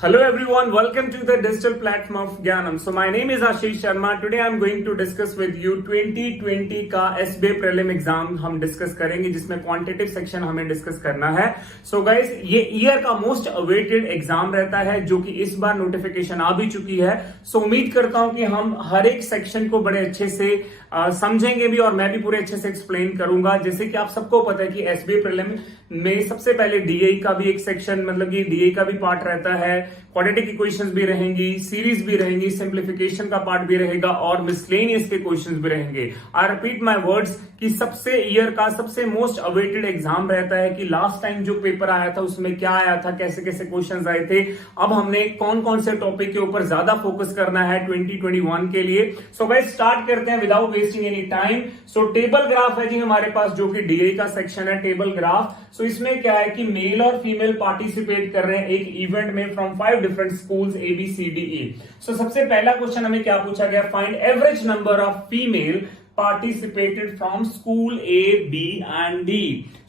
Hello everyone, welcome to the digital platform of Gyanam. So my name is Ashish Sharma. Today I'm going to discuss with you 2020 का SBA prelim exam हम discuss करेंगे जिसमें quantitative section हमें discuss करना है. सो guys ये year का most awaited exam रहता है जो कि इस बार नोटिफिकेशन आ भी चुकी है. सो उम्मीद करता हूं कि हम हर एक सेक्शन को बड़े अच्छे से समझेंगे भी और मैं भी पूरे अच्छे से एक्सप्लेन करूंगा. जैसे कि आप सबको पता है कि एसबीए प्रीलिम में सबसे पहले डीआई का भी एक सेक्शन मतलब कि डीआई का भी पार्ट रहता है, क्वाड्रेटिक इक्वेशंस भी रहेंगी, सीरीज भी रहेंगी, सिंप्लीफिकेशन का पार्ट भी रहेगा और मिसलेनियस के क्वेश्चंस भी रहेंगे. आई रिपीट माय वर्ड्स कि सबसे ईयर का सबसे मोस्ट अवेटेड एग्जाम रहता है कि लास्ट टाइम जो पेपर आया था उसमें क्या आया था, कैसे कैसे क्वेश्चंस आए थे, अब हमने कौन कौन से टॉपिक के ऊपर ज्यादा फोकस करना है 2021 के लिए. सो गाइस स्टार्ट करते हैं विदाउट वेस्टिंग एनी टाइम. सो टेबल ग्राफ है जी हमारे पास जो कि डीआई का सेक्शन है टेबल ग्राफ. सो इसमें क्या है कि मेल और फीमेल पार्टिसिपेट कर रहे हैं एक इवेंट में from 5 different schools A B C D E. So सबसे पहला क्वेश्चन हमें क्या पूछा गया, find average number of female participated from school A, B and D.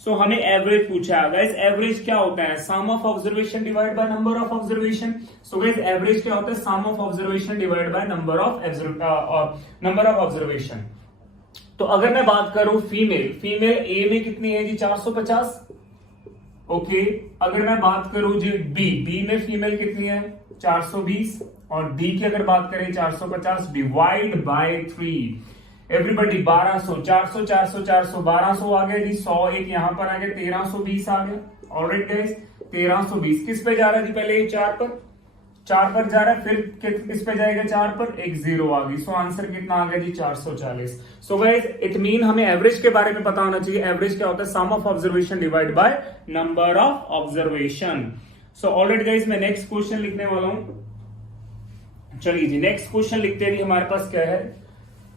So हमें एवरेज पूछा है. गाइस एवरेज क्या होता है, sum of observation divide by number of observation. So guys average क्या होता है, sum of observation divide by number of observation. तो अगर मैं बात करूं फीमेल ए में कितनी है जी 450. ओके अगर मैं बात करूं जी बी में फीमेल कितनी है 420 और डी की अगर बात करें 450 डिवाइड बाय 3. एवरीबडी 1200 400 400 400 1200 आ गया जी. 100 एक यहां पर आ गया 1320 आ गया. ऑलराइट गाइस 1320 किस पे जा रहा है जी, पहले 4 पर जा रहा है, फिर किस पे जाएगा 4 पर, एक 0 आ गई. सो आंसर कितना आ गया जी 440. सो गाइस इट मीन हमें एवरेज के बारे में पता होना चाहिए. एवरेज क्या होता है, sum of observation divide by number of observation. So alright guys मैं नेक्स्ट क्वेश्चन लिखने वाला हूं. चलिए जी नेक्स्ट क्वेश्चन लिखते हैं. हमारे पास क्या है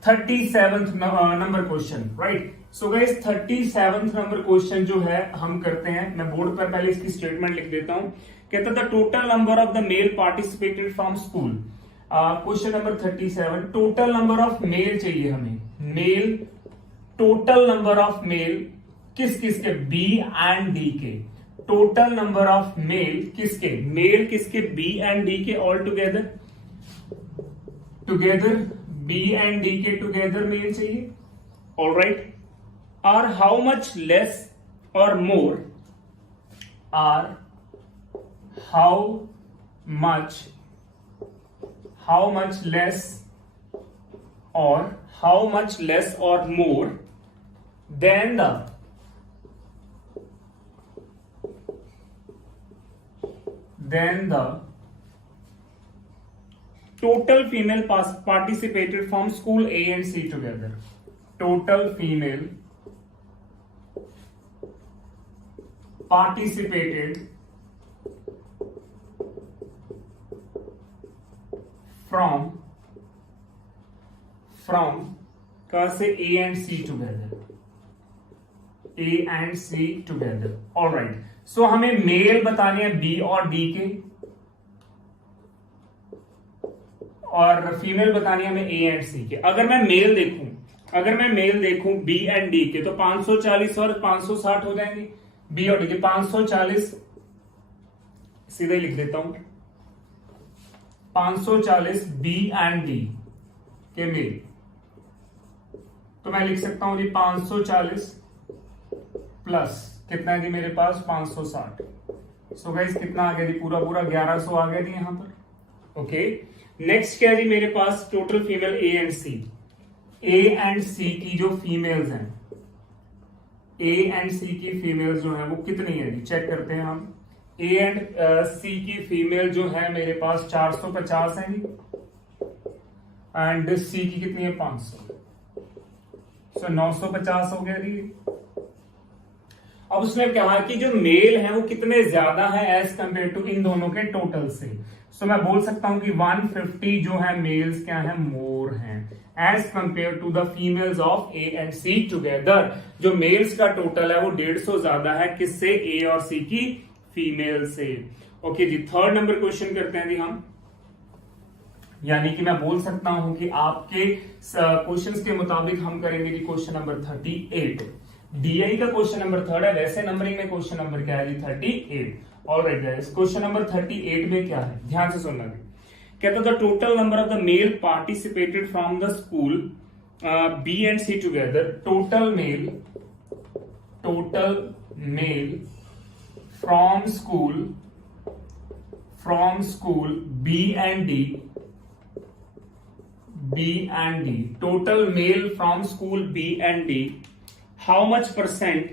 37th number question. Right. So guys 37th number question जो है हम करते हैं. मैं बोर्ड पर पहले इसकी स्टेटमेंट लिख देता हूं. कहता था total number of the male participated from school. Question number 37 total number of male चाहिए हमें. Male total number of male किस किस के, बी एंड डी के. टोटल नंबर ऑफ मेल किसके बी एंड डी के all together B and D के together male चाहिए. Alright. Are how much less or more, are how much less or more than the total female participated from school A and C together. Total female participated from कहां से A and C together. All right. So हमें mail बताने हैं B और D के और female बतानी है हमें ए एंड सी के. अगर मैं मेल देखूं बी एंड डी के तो 540 और 560 हो जाएंगे. बी और डी के 540 सीधे लिख देता हूं 540 बी एंड डी के मेल. तो मैं लिख सकता हूं जी 540 प्लस कितना है जी मेरे पास 560. सो गाइस कितना आ गया जी पूरा 1100 आ गया जी यहां पर. ओके नेक्स्ट क्या है जी मेरे पास टोटल फीमेल ए एंड सी की जो फीमेल्स हैं, ए एंड सी की फीमेल्स जो है वो कितनी है जी चेक करते हैं हम. ए एंड सी की फीमेल जो है मेरे पास 450 है जी एंड सी की कितनी है 500. सो 950 हो गया जी. अब उसने कहा कि जो मेल है वो कितने ज्यादा है एज कंपेयर टू इन दोनों के टोटल से. सो मैं बोल सकता हूं कि 150 जो है मेल्स क्या है मोर हैं as compared to the females of A and C together. जो मेल्स का टोटल है वो 150 ज्यादा है किससे, ए और सी की फीमेल से. ओके जी थर्ड नंबर क्वेश्चन करते हैं जी हम. यानी कि मैं बोल सकता हूं कि आपके क्वेश्चंस के मुताबिक हम करेंगे जी क्वेश्चन नंबर 38. डीआई का क्वेश्चन नंबर 3 है, वैसे नंबरिंग में क्वेश्चन नंबर क्या है जी 38. ऑलराइट गाइस, क्वेश्चन नंबर 38 में क्या है, ध्यान से सुनना भी। कहता the total number of the male participated from the school B and C together, total male from school B and D, total male from school B and D, how much percent,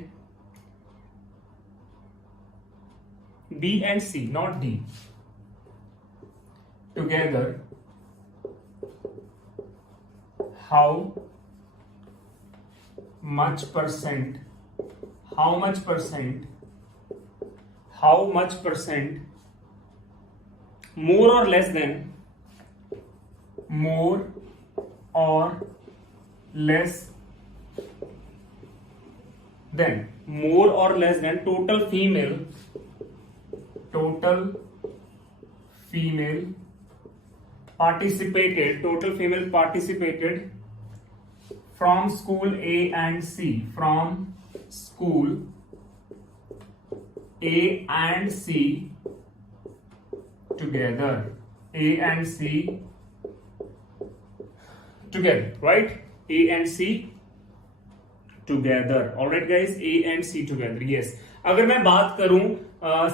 B and C not D, together how much percent more or less than total female participated from school A and C, together, right? A and C together, alright guys, A and C together, yes। अगर मैं बात करूं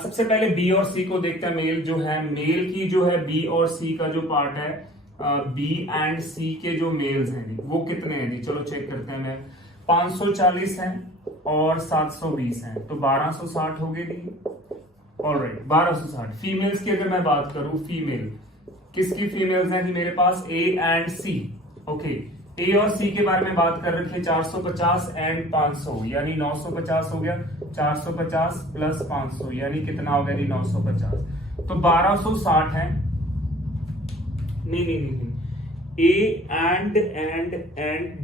सबसे पहले B और सी को देखते हैं। मेल जो है, मेल की जो है बी और सी का जो पार्ट है, बी एंड सी के जो मेल्स हैं जी वो कितने हैं जी, चलो चेक करते हैं। मैं 540 हैं और 720 हैं, तो 1260 हो गए जी, ऑलराइट 1260। फीमेल्स की अगर मैं बात करूं, फीमेल किसकी फीमेल्स हैं जी मेरे पास, ए एंड सी, ओके। ए और सी के बारे में बात कर रखी है, 450 एंड 500 यानी 950 हो गया, 450 प्लस 500 यानी कितना हो गया जी 950, तो 1260 है। नहीं, ए एंड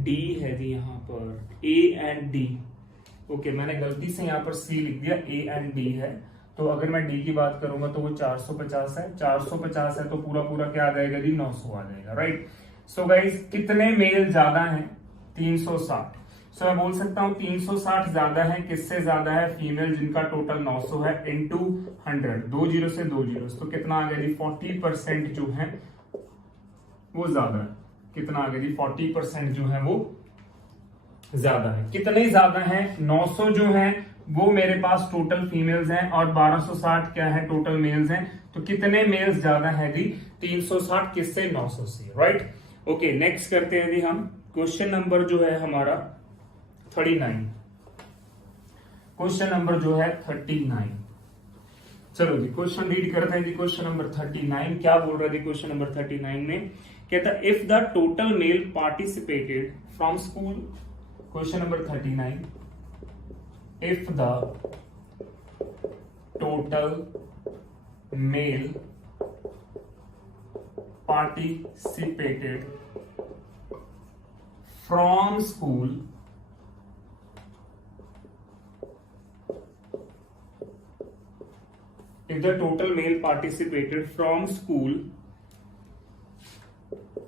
डी है जी यहाँ पर, ए एंड डी, ओके मैंने गलती से यहाँ पर सी लिख दिया, ए एंड डी है। तो अगर मैं डी की बात करूंगा तो वो 450 है, 450 है तो पूरा क्या आ जाएगा जी 900 आ जाएगा, राइट। सो गाइस कितने मेल ज्यादा हैं, 360। सो मैं बोल सकता हूं 360 ज्यादा है, किससे ज्यादा है, फीमेल जिनका टोटल 900 है इंटू 100, 2 जीरो से 2 जीरो, तो कितना आ गया जी 40% जो है वो ज्यादा है। कितना आ गया जी 40% जो है वो ज्यादा है। कितने ज्यादा है, 900 जो है वो मेरे पास टोटल फीमेल्स हैं और 1260 क्या है टोटल मेल्स हैं, तो कितने मेल्स ज्यादा है जी 360 किससे, 900 से, राइट। ओके नेक्स्ट करते हैं जी हम क्वेश्चन नंबर जो है हमारा 39, क्वेश्चन नंबर जो है 39। चलो जी क्वेश्चन रीड करते हैं जी। क्वेश्चन नंबर 39 क्या बोल रहा है जी, क्वेश्चन नंबर 39 में कहता है if the total male participated from school, question number 39, if the total male participated from school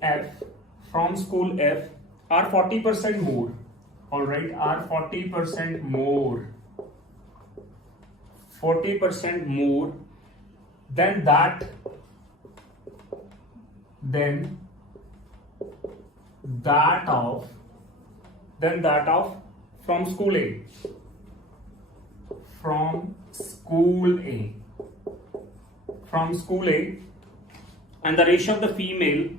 F are 40% more, all right, are 40% more than that of from school A, and the ratio of the female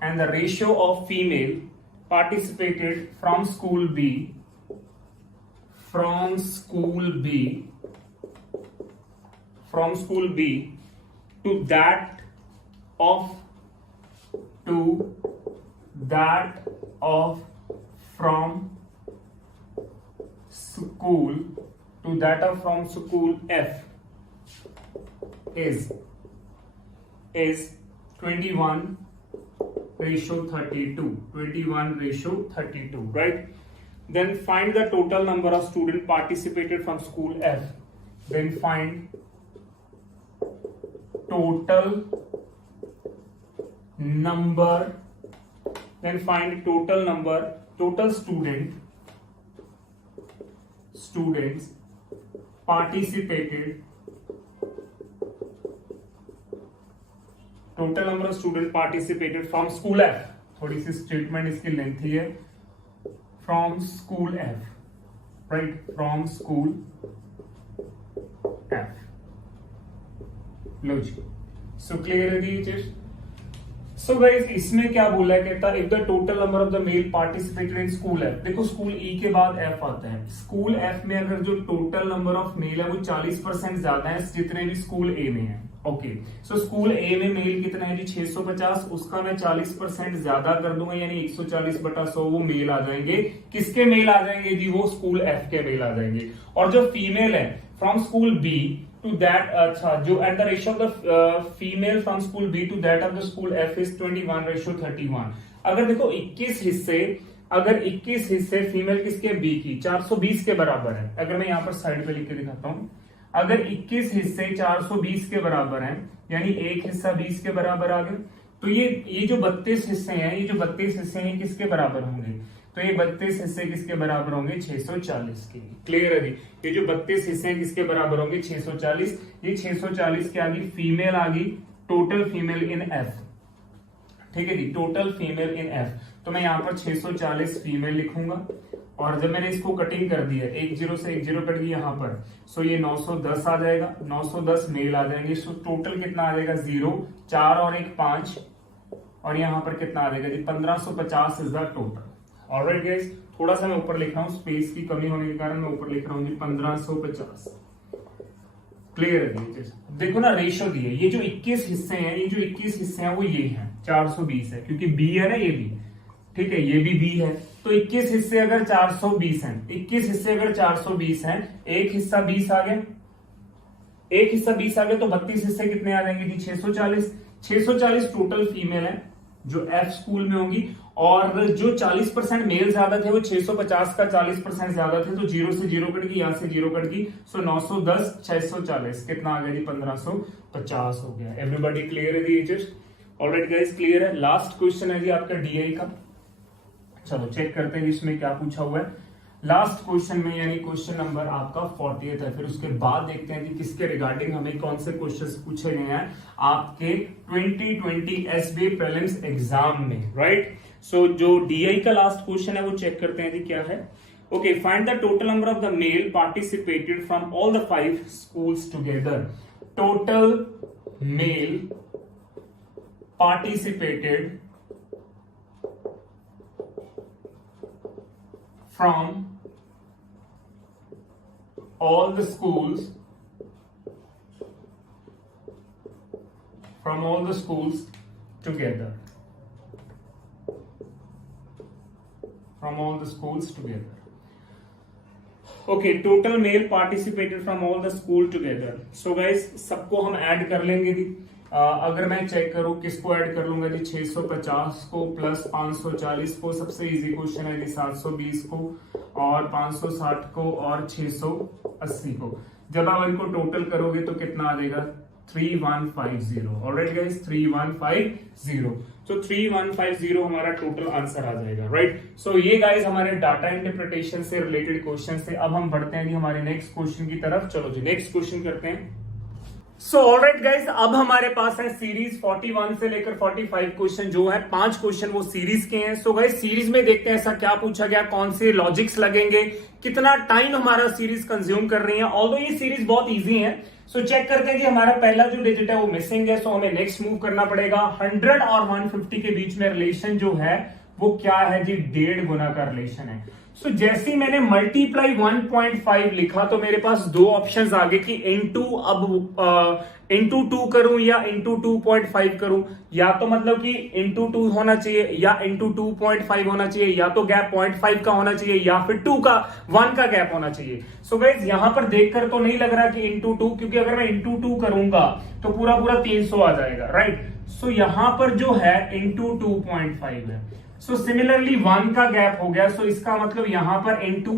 and the ratio of female participated from school B to that of from school F is 21:32, right? Then find the total number of students participated from school F. Then find total number then find total students participated, total number of students participated from school F, थोड़ी सी statement इसकी lengthy है, from school F, right, from school F, लो जी, so clear है ये चीज। So guys इसमें क्या बोला है, कहता है if the total number of the male participated in school F, देखो स्कूल ई के बाद एफ आता है, स्कूल एफ में अगर जो टोटल नंबर ऑफ मेल है वो 40% ज्यादा है जितने भी स्कूल ए में है। ओके, सो स्कूल ए में मेल कितना है जी 650, उसका मैं 40% ज्यादा कर दूंगा यानी 140/100 वो मेल आ जाएंगे। किसके मेल आ जाएंगे जी, वो स्कूल एफ के मेल आ जाएंगे। और जो फीमेल है from school B to that, अच्छा जो at the ratio of the female from school B to that of the school F is 21:31। अगर देखो 21 हिस्से फीमेल किसके, बी की 420 के बराबर है। अगर मैं यहाँ पर साइड पे लिख के दिखाता हूं, अगर 21 हिस्से 420 के बराबर हैं यानी एक हिस्सा 20 के बराबर आ गए, तो ये जो 32 हिस्से हैं, ये जो 32 हिस्से हैं किसके बराबर होंगे, तो ये 32 हिस्से किसके बराबर होंगे, 640 के। क्लियर है जी, ये जो 32 हिस्से हैं किसके बराबर होंगे, 640। ये 640 क्या आ गई, फीमेल आ गई, टोटल फीमेल इन एफ। ठीक है जी, टोटल फीमेल इन एफ। तो मैं यहाँ पर 640 फीमेल लिखूंगा और जब मैंने इसको कटिंग कर दिया, 1 0 से 1 0 कट गई यहाँ पर, सो ये 910 आ जाएगा, 910 मेल आ जाएंगे। सो टोटल कितना आ जाएगा, 0, 4 और 1 5, और यहाँ पर कितना आ जाएगा जी 1550 is the total. Alright guys, थोड़ा सा मैं ऊपर लिख रहा हूँ, स्पेस की कमी होने के कारण मैं ऊपर लिख रहा हूँ जी 1550। क्लियर है, देखो ना रेशियो दिए, ये जो 21 हिस्से हैं, ये जो 21 हिस्से हैं वो ये हैं 420 है, क्योंकि बी है ना ये भी, ठीक है, ये भी बी है। तो 21 हिस्से अगर 420 हैं, 21 हिस्से अगर 420 हैं, एक हिस्सा 20 आ गया, एक हिस्सा 20 आ गया, तो 32 हिस्से कितने आ जाएंगे जी 640। 640 टोटल फीमेल है जो एफ स्कूल में होंगी, और जो 40% मेल ज्यादा थे वो 650 का 40% ज्यादा थे, तो 0 से 0 कट गई, यहां से 0 कट गई। सो 910 640 कितना आ गया जी 1550 हो गया। एवरीबॉडी क्लियर है जी, ऑलराइट गाइस क्लियर है। लास्ट क्वेश्चन है जी आपका डीआई का, चलो चेक करते हैं इसमें क्या पूछा हुआ है लास्ट क्वेश्चन में, यानी क्वेश्चन नंबर आपका 40th है। फिर उसके बाद देखते हैं कि किसके रिगार्डिंग हमें कौन से क्वेश्चंस पूछे गए हैं आपके 2020 एसबीआई प्रीलिम्स एग्जाम में, राइट। सो जो डीआई का लास्ट क्वेश्चन है वो चेक करते हैं जी क्या है। Okay, find the total number of the male participated from all the 5 schools together. Total male participated from all the schools together, okay, total male participated from all the school together। so guys सबको हम add कर लेंगे जी। अगर मैं check करूं किसको add कर लूंगा जी, 650 को प्लस 540 को, सबसे इजी क्वेश्चन है जी 720 को और 560 को और 680 को। जब आप इनको टोटल करोगे तो कितना आ जाएगा 3150। Alright guys, 3150। सो 3150 हमारा टोटल आंसर आ जाएगा, राइट। सो ये गाइस हमारे डाटा इंटरप्रिटेशन से रिलेटेड क्वेश्चन थे। अब हम बढ़ते हैं जी हमारे नेक्स्ट क्वेश्चन की तरफ। चलो जी नेक्स्ट क्वेश्चन करते हैं। सो ऑलराइट गाइस, अब हमारे पास है सीरीज 41 से लेकर 45 क्वेश्चन जो है 5 क्वेश्चन वो सीरीज के हैं। सो गाइस सीरीज में देखते हैं ऐसा क्या पूछा गया, कौन से लॉजिक्स लगेंगे, कितना टाइम हमारा सीरीज कंज्यूम कर रही है। ऑल्दो ये सीरीज बहुत इजी है। सो चेक करते हैं कि हमारा पहला जो डिजिट है वो मिसिंग है, सो हमें नेक्स्ट मूव करना पड़ेगा। 100 और 150 के बीच में रिलेशन जो है वो क्या है जी, 1.5 गुना का रिलेशन है। सो जैसे ही मैंने मल्टीप्लाई 1.5 लिखा तो मेरे पास दो ऑप्शंस आ गए कि इनटू, अब इनटू 2 करूं या इनटू 2.5 करूं, या तो मतलब कि इनटू 2 होना चाहिए या इनटू 2.5 होना चाहिए, या तो गैप 0.5 का होना चाहिए या फिर 1 का गैप होना चाहिए। सो गाइस यहां पर देखकर तो नहीं लग रहा कि इनटू 2, क्योंकि अगर मैं इनटू 2 करूंगा तो पूरा 300 आ जाएगा, राइट। सो यहां पर जो है इनटू 2.5 है। सो सिमिलरली 1 का गैप हो गया, सो इसका मतलब यहां पर इनटू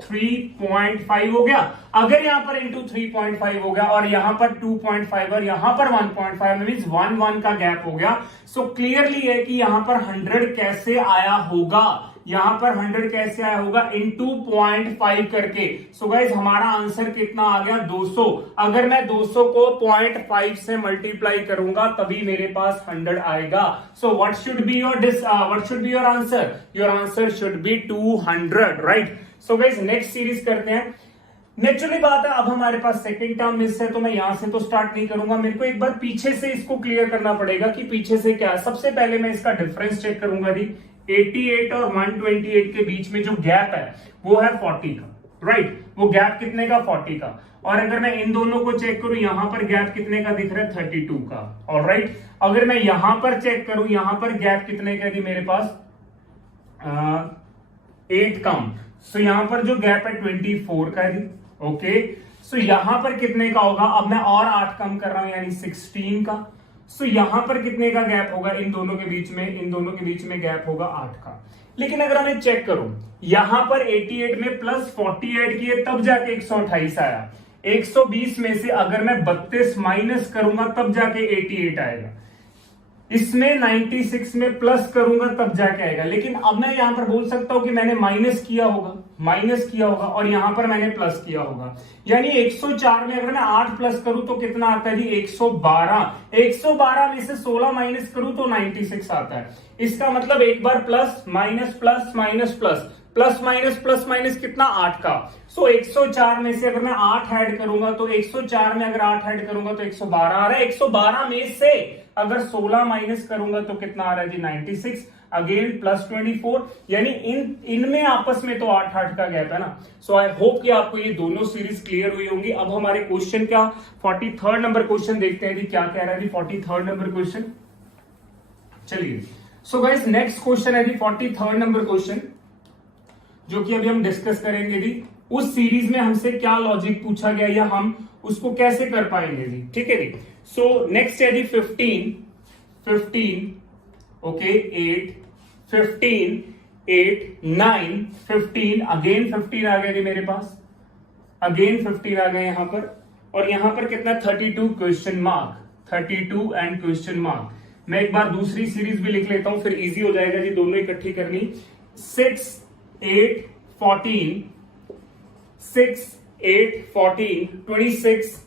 3.5 हो गया। अगर यहां पर इंटू 3.5 हो गया और यहां पर 2.5 और यहां पर 1.5 मीन्स 1 का गैप हो गया। सो क्लियरली है कि यहां पर 100 कैसे आया होगा, यहां पर 100 कैसे आया होगा, इंटू 0.5 करके। सो गाइज हमारा आंसर कितना आ गया, 200। अगर मैं 200 को 0.5 से मल्टीप्लाई करूंगा तभी मेरे पास 100 आएगा। So what should be your answer? Your answer should be 200, right. So guys next series करते हैं। नेचुरली बात है, अब हमारे पास सेकंड टर्म मिस है तो मैं यहां से तो स्टार्ट नहीं करूंगा, मेरे को एक बार पीछे से इसको क्लियर करना पड़ेगा कि पीछे से क्या है। सबसे पहले मैं इसका डिफरेंस चेक करूंगा जी। 88 और 128 के बीच में जो गैप है वो है 40 का, राइट। वो गैप कितने का, 40 का। और अगर मैं इन दोनों को चेक करूं, यहां पर गैप कितने का दिख रहा है, 32 का, ऑलराइट। अगर मैं यहां पर चेक करूं, यहां पर गैप कितने का जी मेरे पास 8 कम। सो यहां पर जो गैप है 24 का है जी, ओके। सो यहां पर कितने का होगा, अब मैं और 8 कम कर रहा हूं यानी 16 का। सो यहां पर कितने का गैप होगा, इन दोनों के बीच में गैप होगा 8 का। लेकिन अगर हमें चेक करूं, यहां पर 88 में प्लस 40 ऐड किए तब जाके 128 आया। 120 में से अगर मैं 32 माइनस करूंगा तब जाके 88 आएगा। इसमें 96 में प्लस करूंगा तब जाके आएगा। लेकिन अब मैं यहां पर बोल सकता हूं कि मैंने माइनस किया होगा और यहां पर मैंने प्लस किया होगा। यानी 104 में अगर मैं 8 प्लस करूं तो कितना आता है जी, 112। 112 में से 16 माइनस करूं तो 96 आता है। इसका मतलब एक बार plus minus plus minus plus plus minus कितना, 8 का। सो 104 में से अगर मैं 8 ऐड करूंगा तो 104 में अगर 8 ऐड करूंगा तो 112 आ रहा है। 112 में से अगर 16 माइनस करूंगा तो कितना आ रहा है जी, 96। अगेन प्लस 24, यानी इनमें आपस में तो 8 का गैप है ना। सो आई होप कि आपको ये दोनों सीरीज क्लियर हुई होंगी। अब हमारे क्वेश्चन क्या, 43rd नंबर क्वेश्चन देखते हैं जी, क्या कह रहा है जी 43rd नंबर क्वेश्चन। चलिए, सो गाइस नेक्स्ट क्वेश्चन है जी 43rd नंबर क्वेश्चन, जो कि अभी हम डिस्कस करेंगे जी। उस सीरीज में हमसे क्या लॉजिक पूछा गया या हम उसको कैसे कर पाएंगे जी, ठीक है जी। सो नेक्स्ट है जी 15, ओके, 8, 15, 8, 9, 15, अगेन 15 आ गया जी मेरे पास, अगेन 15 आ गए यहां पर। और यहां पर कितना, 32 question mark, 32 and question mark. मैं एक बार दूसरी सीरीज भी लिख लेता हूं, फिर इजी हो जाएगा जी दोनों इकट्ठी करनी। 6, 8, 14, 6, 8, 14, 26,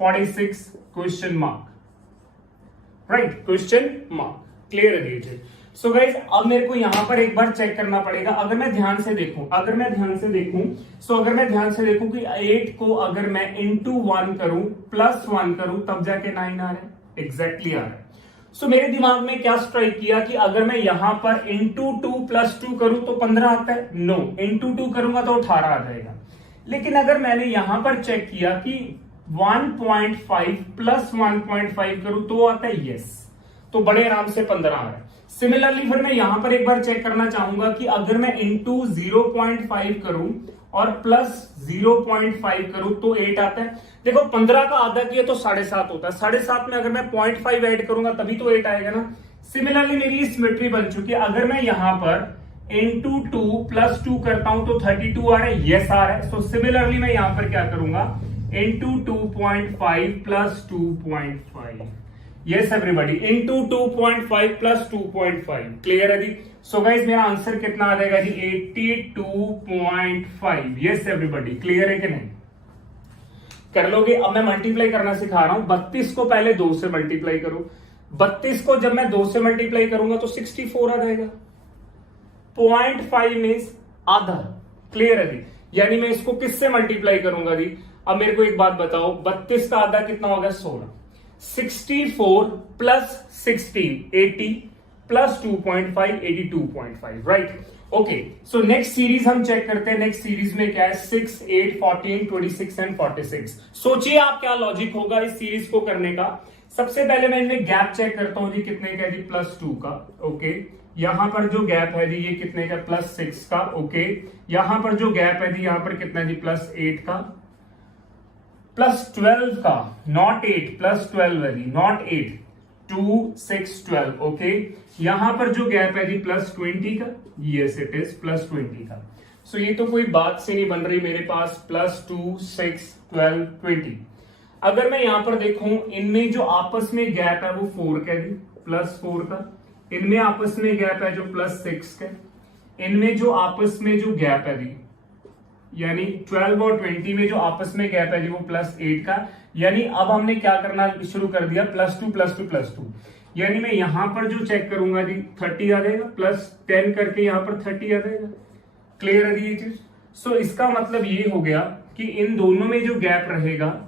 46 question mark, right, question mark. Clear है दीजिए। सो गाइज अब मेरे को यहां पर एक बार चेक करना पड़ेगा। अगर मैं ध्यान से देखूं अगर मैं ध्यान से देखूं कि 8 को अगर मैं इंटू 1 करूं प्लस 1 करूं तब जाके 9 आ रहा है, एग्जैक्टली आ रहा है। सो मेरे दिमाग में क्या स्ट्राइक किया कि अगर मैं यहां पर इंटू 2 प्लस 2 करूं तो 15 आता है, नो, इंटू 2 करूंगा तो 18 आ जाएगा। लेकिन अगर मैंने यहां पर चेक किया कि 1.5 प्लस 1.5 करूं तो आता है, यस, तो बड़े आराम से 15 आ रहा है। सिमिलरली फिर मैं यहां पर एक बार चेक करना चाहूंगा कि अगर मैं इंटू 0.5 करूं और प्लस 0.5 करूं तो 8 आता है। देखो 15 का आधा किया तो 7.5 होता है, 7.5 में अगर मैं 0.5 ऐड करूंगा तभी तो 8 आएगा ना। सिमिलरली मेरी सिमेट्री बन चुकी है। अगर मैं यहां पर इंटू 2 प्लस 2 करता हूं तो 32 आ रहा है, यस आ रहा है। सो सिमिलरली मैं यहां पर क्या करूंगा, into 2.5 plus 2.5, yes everybody, into 2.5 plus 2.5। Clear है जी। सो गाइस मेरा आंसर कितना आ जाएगा जी, 82.5। यस एवरीबॉडी, क्लियर है कि नहीं, कर लोगे। अब मैं मल्टीप्लाई करना सिखा रहा हूं। 32 को पहले 2 से मल्टीप्लाई करो। 32 को जब मैं 2 से मल्टीप्लाई करूंगा तो 64 आ जाएगा। 0.5 मीन्स आधा, क्लियर है जी। यानी मैं इसको किससे मल्टीप्लाई करूंगा जी। अब मेरे को एक बात बताओ, 32 का आधा कितना होगा, 16। 64 plus 16, 80 plus 2.5, 82.5, right. Okay, so next series हम चेक करते हैं। नेक्स्ट सीरीज में क्या है, 6, 8, 14, 26 एंड 46। सोचिए आप क्या लॉजिक होगा इस सीरीज को करने का। सबसे पहले मैं इनमें गैप चेक करता हूं जी, कितने का जी, +2 का, ओके। यहां पर जो गैप है जी ये कितने का, +6 का, ओके। यहां पर जो गैप है जी यहां पर कितना जी, +8 का, +12 का, नॉट 8, +12 है जी, नॉट 8, 2, 6, 12, ओके। यहां पर जो गैप है जी +20 का, यस इट इज +20 का। सो ये तो कोई बात से नहीं बन रही मेरे पास, +2 6 12 20। अगर मैं यहां पर देखूं, इनमें जो आपस में गैप है वो 4 का है, +4 का। इनमें आपस में गैप है जो +6 का। इनमें जो आपस में जो गैप है जी, यानी 12 और 20 में जो आपस में गैप है जी वो +8 का। यानी अब हमने क्या करना शुरू कर दिया, +2 +2 +2। यानी मैं यहां पर जो चेक करूंगा जी 30 आ जाएगा, +10 करके यहां पर 30 आ जाएगा। क्लियर है ये चीज। सो इसका मतलब ये हो गया कि इन दोनों में जो गैप रहेगा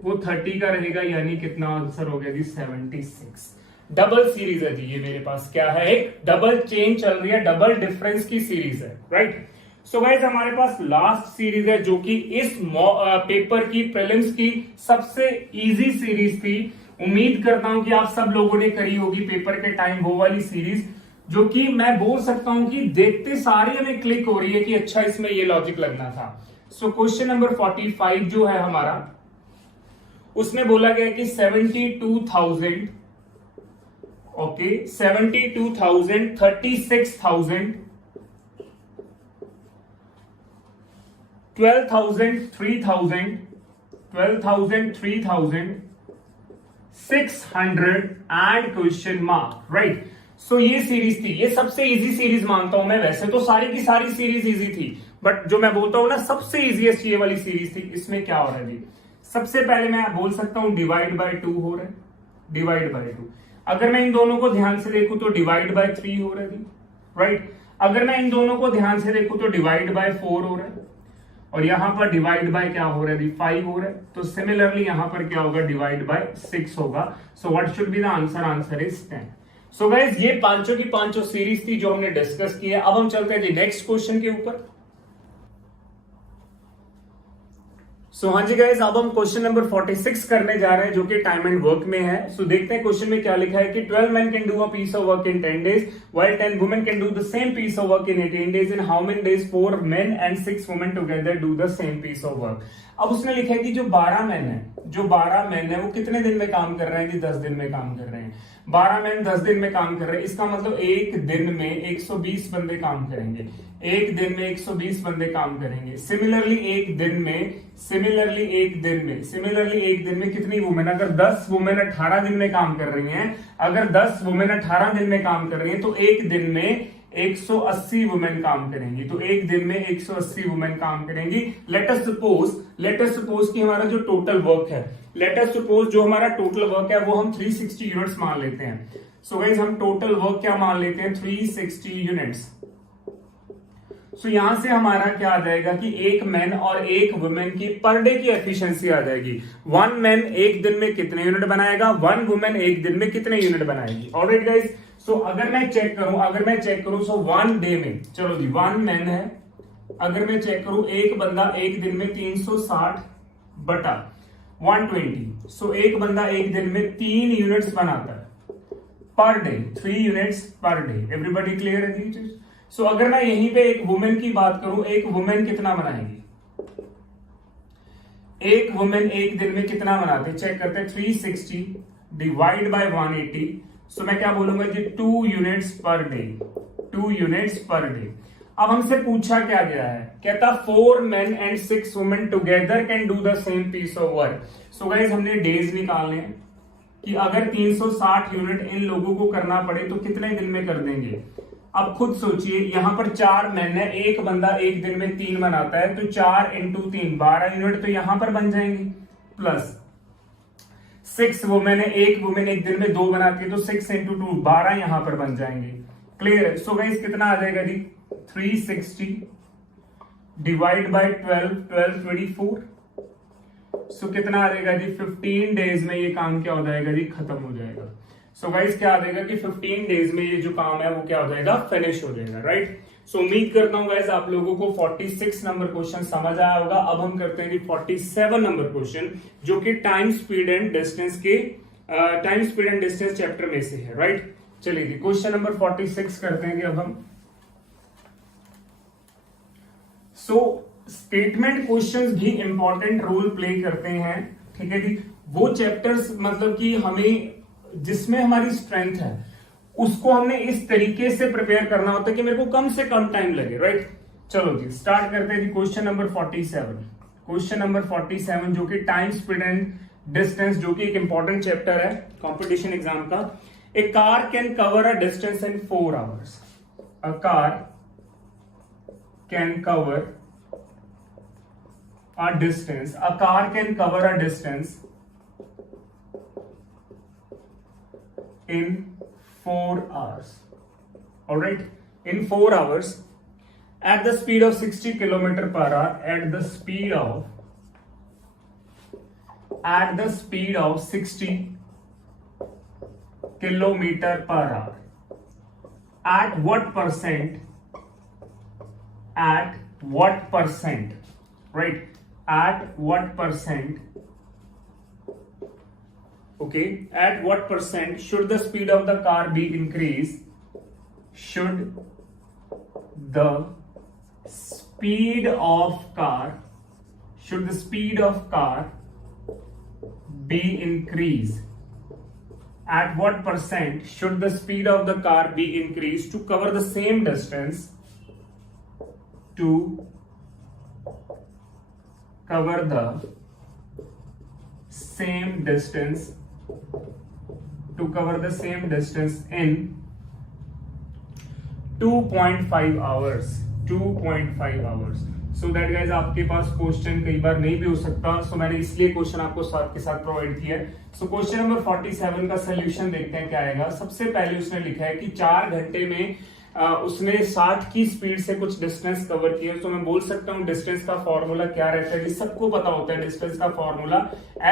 वो 30 का रहेगा, यानी कितना आंसर हो गया जी 76। डबल सीरीज है जी ये मेरे पास, क्या है, एक डबल चेन चल रही है, डबल डिफरेंस की सीरीज है, राइट। सो गाइस हमारे पास लास्ट सीरीज है जो कि इस पेपर की प्रीलिम्स की सबसे इजी सीरीज थी। उम्मीद करता हूं कि आप सब लोगों ने करी होगी पेपर के टाइम वो वाली सीरीज, जो कि मैं बोल सकता हूं कि देखते सारे हमें क्लिक हो रही है कि अच्छा इसमें ये लॉजिक लगना था। सो क्वेश्चन नंबर 45 जो है हमारा, उसमें बोला गया कि 72,000, okay, 72,000, 36,000, 12,000, 3,000, 12,000, 3,000, 600 and question mark, right. So ये सीरीज थी, ये सबसे इजी सीरीज मानता हूं मैं। वैसे तो सारी की सारी सीरीज इजी थी, बट जो मैं बोलता हूं ना सबसे इजीएस्ट ये वाली सीरीज थी। इसमें क्या हो रहा है जी, सबसे पहले मैं बोल सकता हूं डिवाइड बाय 2 हो रहा है, डिवाइड बाय 2। अगर मैं इन दोनों को ध्यान से देखूं तो डिवाइड बाय 3 हो रहा है जी, राइट। अगर मैं इन दोनों को ध्यान से देखूं तो डिवाइड बाय 4 हो रहा है, और यहां पर डिवाइड बाय क्या हो रहा है, 5 हो रहा है। तो सिमिलरली यहां पर क्या होगा, डिवाइड बाय 6 होगा। So what should be the answer, answer is 10। So guys ये पांचों की पांचों सीरीज थी जो हमने डिस्कस की है। अब हम चलते हैं जी नेक्स्ट क्वेश्चन के ऊपर। सो हाँ जी गाइस, अब हम क्वेश्चन नंबर 46 करने जा रहे हैं जो कि टाइम एंड वर्क में है। सो देखते हैं क्वेश्चन में क्या लिखा है कि 12 men can do a piece of work in 10 days while 10 women can do the same piece of work in 18 days. In how many days 4 men and 6 women together do the same piece of work? अब उसने लिखा है कि जो 12 man है, जो 12 man है वो कितने दिन में काम कर रहे हैं कि 10 दिन में काम कर रहे हैं। 12 मैन 10 दिन में काम कर रहे हैं, इसका मतलब एक दिन में 120 बंदे काम करेंगे, एक दिन में 120 बंदे काम करेंगे। सिमिलरली एक दिन में कितनी वुमेन, अगर 10 वुमेन 18 दिन में काम कर रही हैं, अगर 10 वुमेन 18 दिन में काम कर रही हैं तो एक दिन में 180 वुमेन काम करेंगी। तो एक दिन में 180 वुमेन काम करेंगी। लेट अस सपोज कि हमारा जो टोटल वर्क है, लेट अस सपोज जो हमारा टोटल वर्क है वो हम 360 यूनिट्स मान लेते हैं। सो गाइस हम टोटल वर्क क्या मान लेते हैं, 360 यूनिट्स। सो यहां से हमारा क्या आ जाएगा कि एक मैन और एक वुमेन की पर डे की एफिशिएंसी आ जाएगी। 1 मैन एक दिन में कितने यूनिट बनाएगा, 1 वुमेन एक दिन में कितने यूनिट बनाएगी। ऑलराइट गाइस, सो अगर मैं चेक करूं सो 1 डे में, चलो जी 1 मैन है, अगर मैं चेक करूं एक बंदा एक दिन में 360 बटा 120, सो एक बंदा एक दिन में 3 यूनिट्स बनाता है per day, 3 units per day. Everybody clear है ये चीज। सो अगर मैं यहीं पे एक वुमेन की बात करूं, एक वुमेन कितना बनाएगी, एक वुमेन एक दिन में कितना बनाते, चेक करते हैं, 360 डिवाइड बाय 180। सो मैं क्या बोलूंगा जी, 2 units per day, 2 units per day. अब हमसे पूछा क्या गया है, कहता 4 men and 6 women together can do the same piece of work। So guys हमने डेज निकालने हैं कि अगर 360 यूनिट इन लोगों को करना पड़े तो कितने दिन में कर देंगे। अब खुद सोचिए, यहां पर 4 मैन है, एक बंदा एक दिन में 3 बनाता है, तो 4 × 3 12 यूनिट तो यहां पर बन जाएंगे, प्लस 6 वुमेन है, एक वुमेन एक दिन में 2 बनाती है, तो 6 × 2 12 यहां पर बन जाएंगे। क्लियर है। सो गाइस कितना आ जाएगा जी, 360 डिवाइड बाय 12 24। सो कितना आ जाएगा जी, 15 डेज में ये काम क्या हो जाएगा जी, खत्म हो जाएगा। सो गाइस क्या आ जाएगा कि 15 डेज में ये जो काम है वो क्या हो जाएगा, फिनिश हो जाएगा, राइट। सो उम्मीद करता हूं गाइस आप लोगों को 46 नंबर क्वेश्चन समझ आया होगा। अब हम करते हैं जी 47 नंबर क्वेश्चन, जो कि time speed and distance chapter में से है, राइट। चलिए जी क्वेश्चन नंबर 46 करते हैं कि अब हम। सो स्टेटमेंट क्वेश्चंस भी इंपॉर्टेंट रोल प्ले करते हैं, ठीक है जी। वो चैप्टर्स मतलब कि हमें जिसमें हमारी स्ट्रेंथ है उसको हमने इस तरीके से प्रिपेयर करना होता है कि मेरे को कम से कम टाइम लगे, राइट। चलो जी स्टार्ट करते हैं जी क्वेश्चन नंबर 47। क्वेश्चन नंबर 47 जो कि टाइम स्पीड एंड डिस्टेंस, जो कि एक इंपॉर्टेंट चैप्टर है कंपटीशन एग्जाम का। A car can cover a distance in 4 hours. A car can cover a distance, a car can cover a distance in 4 hours. All right, in 4 hours at the speed of 60 km per hour, at the speed of 60 kilometer per hour. At what percent, right? At what percent should the speed of the car be increased? Should the speed of car be increased? At what percent should the speed of the car be increased to cover the same distance? Cover the same distance in 2.5 hours. 2.5 hours. So that guys आपके पास question कई बार नहीं भी हो सकता, सो मैंने इसलिए question आपको साथ के साथ प्रोवाइड किया है। सो क्वेश्चन नंबर 47 का सोल्यूशन देखते हैं क्या आएगा। सबसे पहले उसने लिखा है कि 4 घंटे में उसने 60 की स्पीड से कुछ डिस्टेंस कवर किया। तो मैं बोल सकता हूं डिस्टेंस का फॉर्मूला क्या रहता है, सबको पता होता है डिस्टेंस का फॉर्मूला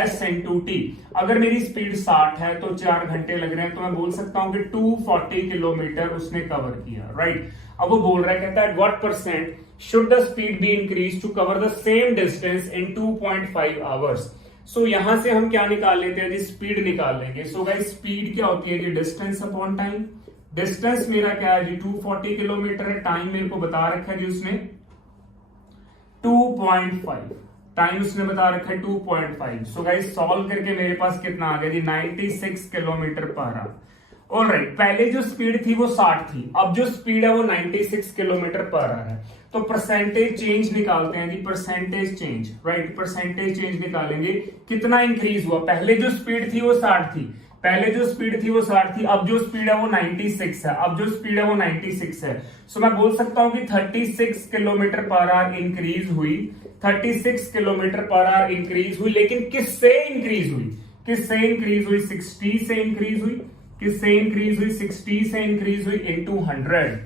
S/T। अगर मेरी स्पीड 60 है तो 4 घंटे लग रहे हैं, तो मैं बोल सकता हूं कि 240 किलोमीटर उसने कवर किया, राइट। अब वो बोल रहा है, कहता है at what percent should the speed be increase to cover the same distance in 2.5 hours. So यहां से हम क्या निकाल लेते हैं जी, स्पीड निकाल लेंगे। सो गाइस स्पीड क्या होती है जी, डिस्टेंस अपॉन टाइम। डिस्टेंस मेरा क्या है जी 240 किलोमीटर है, टाइम मेरे को बता रखा है जी उसने 2.5, टाइम उसने बता रखा है 2.5। सो गाइस सॉल्व करके मेरे पास कितना आ गया जी 96 किलोमीटर पर आवर। ऑलराइट, पहले जो स्पीड थी वो 60 थी, अब जो स्पीड है वो 96 किलोमीटर पर आवर है। तो परसेंटेज चेंज निकालते हैं जी, percentage change, right. Percentage change निकालेंगे, कितना इंक्रीज हुआ। पहले जो स्पीड थी वो 60 थी, अब जो स्पीड है वो 96 है, सो मैं बोल सकता हूं कि 36 किलोमीटर पर आवर इंक्रीज हुई, 36 किलोमीटर पर आवर इंक्रीज हुई। लेकिन किससे इंक्रीज हुई, 60 से इंक्रीज हुई, 60 से इंक्रीज हुई इनटू 100।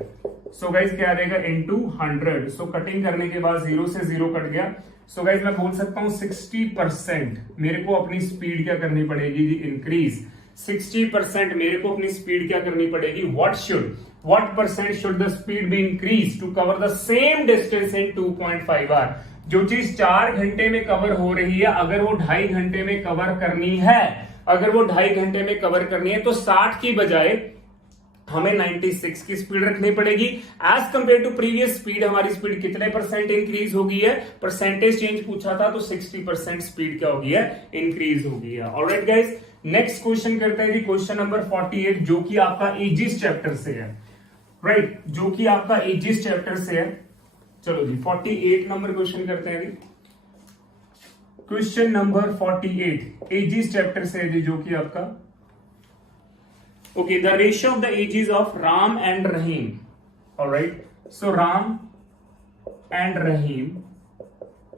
सो गाइज क्या रहेगा इनटू 100। सो कटिंग करने के बाद 0 से 0 कट गया। सो गाइज मैं बोल सकता हूं 60% मेरे को अपनी स्पीड क्या करनी पड़ेगी जी, इंक्रीज। 60% मेरे को अपनी स्पीड क्या करनी पड़ेगी, what percent should the speed be increased to cover the same distance in 2.5 hour। जो चीज 4 घंटे में कवर हो रही है, अगर वो 2.5 घंटे में कवर करनी है, तो 60 की बजाय हमें 96 की स्पीड रखनी पड़ेगी। As compared to previous speed हमारी स्पीड कितने परसेंट इंक्रीज हो गई है, परसेंटेज चेंज पूछा था तो 60% स्पीड क्या हो गई है, इंक्रीज हो गई है। ऑलराइट गाइस, नेक्स्ट क्वेश्चन करते हैं जी, क्वेश्चन नंबर 48 जो कि आपका एजिस चैप्टर से है, राइट, जो कि आपका एजिस चैप्टर से है। चलो जी 48 नंबर क्वेश्चन करते हैं जी। क्वेश्चन नंबर 48 एजिस चैप्टर से है जी, जो कि आपका okay, the ratio of the ages of Ram and Rahim. Alright, so Ram and Rahim,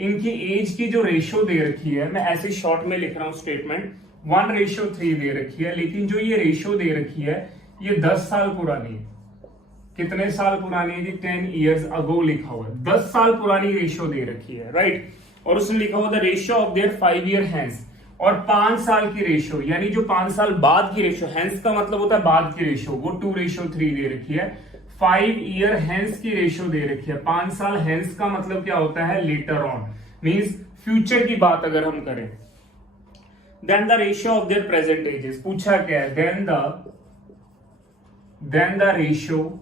इनकी एज की जो रेशियो दे रखी है, मैं ऐसे शॉर्ट में लिख रहा हूं स्टेटमेंट, 1:3 दे रखी है। लेकिन जो ये रेशियो दे रखी है ये 10 साल पुरानी है। कितने साल पुरानी है जी, 10 years ago लिखा हुआ है, 10 साल पुरानी रेशियो दे रखी है, राइट। और उसने लिखा हुआ the ratio of there 5 year hence, और 5 साल की रेशियो, यानी जो 5 साल बाद की रेशियो, हेंस का मतलब होता है बाद की रेशियो, वो 2:3 दे रखी है। 5 year hence की रेशियो दे रखी है। 5 साल हेंस का मतलब क्या होता है, लेटर ऑन, मींस फ्यूचर की बात अगर हम करें। Then the ratio of their present ages, पूछा क्या है, then the ratio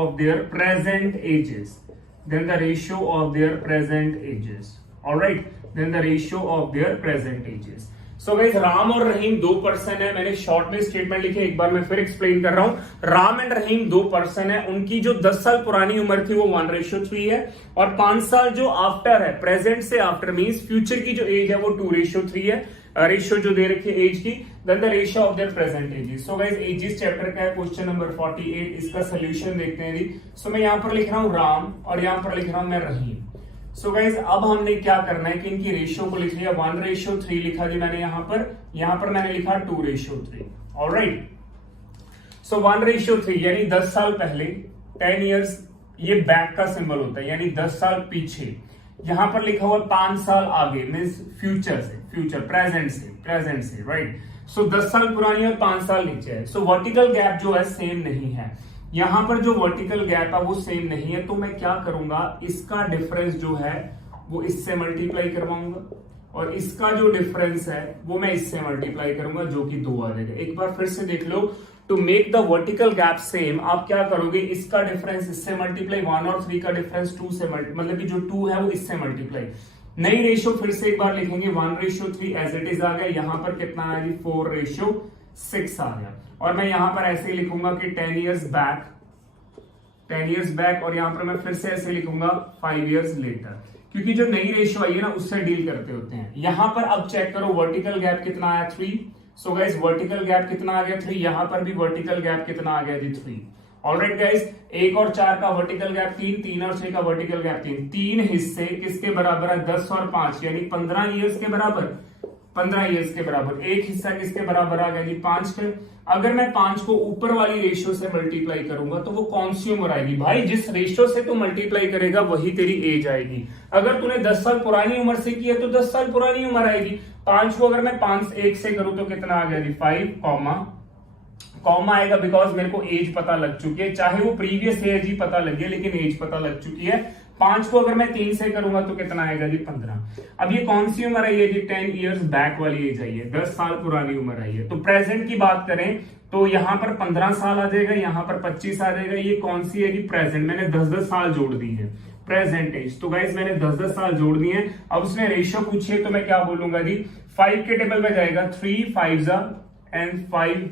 of their present ages, then the ratio of their present ages, all right, then the ratio of their present ages। So guys Ram और रहीम दो person है, मैंने short में statement लिखे, एक बार मैं फिर एक्सप्लेन कर रहा हूं। राम एंड रहीम दो पर्सन है, उनकी जो 10 साल पुरानी उम्र थी वो 1:3 है, और 5 साल जो आफ्टर है, प्रेजेंट से आफ्टर मींस फ्यूचर की जो एज है वो 2:3 है, रेशियो जो दे रखी है एज की, then the ratio of their present ages. So guys ages chapter का है क्वेश्चन नंबर 48, इसका सोल्यूशन देखते हैं जी। सो मैं यहां पर लिख रहा हूं राम और यहां पर लिख रहा हूं मैं रहीम। सो गाइज अब हमने क्या करना है कि इनकी रेशियो को लिख लिया, 1:3 लिखा जी मैंने यहां पर मैंने लिखा 2:3। ऑलराइट, सो 1:3 यानी 10 साल पहले, 10 इयर्स, ये बैक का सिंबल होता है यानी 10 साल पीछे। यहां पर लिखा हुआ 5 साल आगे मीन्स फ्यूचर से, फ्यूचर प्रेजेंट से राइट। सो 10 साल पुरानी और 5 साल नीचे है। सो वर्टिकल गैप जो है सेम नहीं है, यहां पर जो वर्टिकल गैप है वो सेम नहीं है, तो मैं क्या करूंगा, इसका डिफरेंस जो है वो इससे मल्टीप्लाई करवाऊंगा, और इसका जो डिफरेंस है वो मैं इससे मल्टीप्लाई करूंगा, जो कि 2 आ जाएगा। एक बार फिर से देख लो, to make the vertical gap same आप क्या करोगे, इसका डिफरेंस इससे मल्टीप्लाई, 1 और 3 का डिफरेंस 2 से मतलब कि जो 2 है वो इससे मल्टीप्लाई। नई रेशियो फिर से एक बार लिखेंगे, 1:3 एज इट इज आ गया, यहां पर कितना आया जी 4:6 आ गया, और मैं यहां पर ऐसे ही लिखूंगा कि 10 इयर्स बैक, और यहां पर मैं फिर से ऐसे लिखूंगा 5 इयर्स लेटर, क्योंकि जो नई रेशियो आई है ना उससे डील करते होते हैं। यहां पर अब चेक करो वर्टिकल गैप कितना आया 3। सो गाइस वर्टिकल गैप कितना आ गया 3, यहां पर भी वर्टिकल गैप कितना आ गया जी 3। ऑलराइट गाइस, 1 और 4 का वर्टिकल गैप 3, 3 और 6 का वर्टिकल गैप 3, 3 हिस्से किसके बराबर है, 10 और 5 यानी 15 इयर्स के बराबर, 15 इयर्स के बराबर। एक हिस्सा किसके बराबर आ गया जी 5 के। अगर मैं 5 को ऊपर वाली रेशियो से मल्टीप्लाई करूंगा तो वो कौन सी उम्र आएगी, भाई जिस रेशियो से तू मल्टीप्लाई करेगा वही तेरी एज आएगी। अगर तूने 10 साल पुरानी उम्र से किया तो 10 साल पुरानी उम्र आएगी। 5 को अगर मैं 5 1 से करूं तो कितना आ गया जी 5, कॉमा आएगा, बिकॉज मेरे को एज पता लग चुकी है, चाहे वो प्रीवियस एज ही पता लगे लेकिन एज पता लग चुकी है। 5 को अगर मैं 3 से करूंगा तो कितना आएगा जी 15। अब ये कौन सी उम्र आई है जी, 10 इयर्स बैक वाली एज आई है, 10 साल पुरानी उम्र आई है। तो प्रेजेंट की बात करें तो यहां पर 15 साल आ जाएगा, यहां पर 25 आ जाएगा। ये कौन सी है जी प्रेजेंट, मैंने 10-10 साल जोड़ दी है प्रेजेंट एज। तो गाइस मैंने 10-10 साल जोड़ दिए हैं। अब उसने रेशियो पूछी है तो मैं क्या बोलूंगा जी, 5 के टेबल में जाएगा 3 5 एंड 5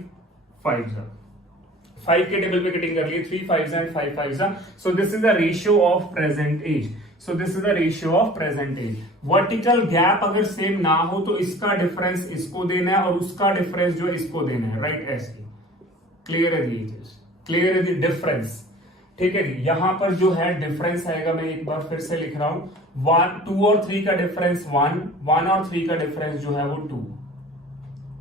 5 के टेबल पे कटिंग कर लिए, 3 5 and 5 5। So this is the ratio of present age. So this is the ratio of present age. Vertical gap अगर सेम ना हो तो इसका डिफरेंस इसको देना है और उसका डिफरेंस जो इसको देना है, राइट ऐसे। क्लियर है जी, क्लियर है जी डिफरेंस, ठीक है जी। यहां पर जो है डिफरेंस आएगा, मैं एक बार फिर से लिख रहा हूं, 1 2 और 3 का डिफरेंस 1 और 3 का डिफरेंस जो है वो 2।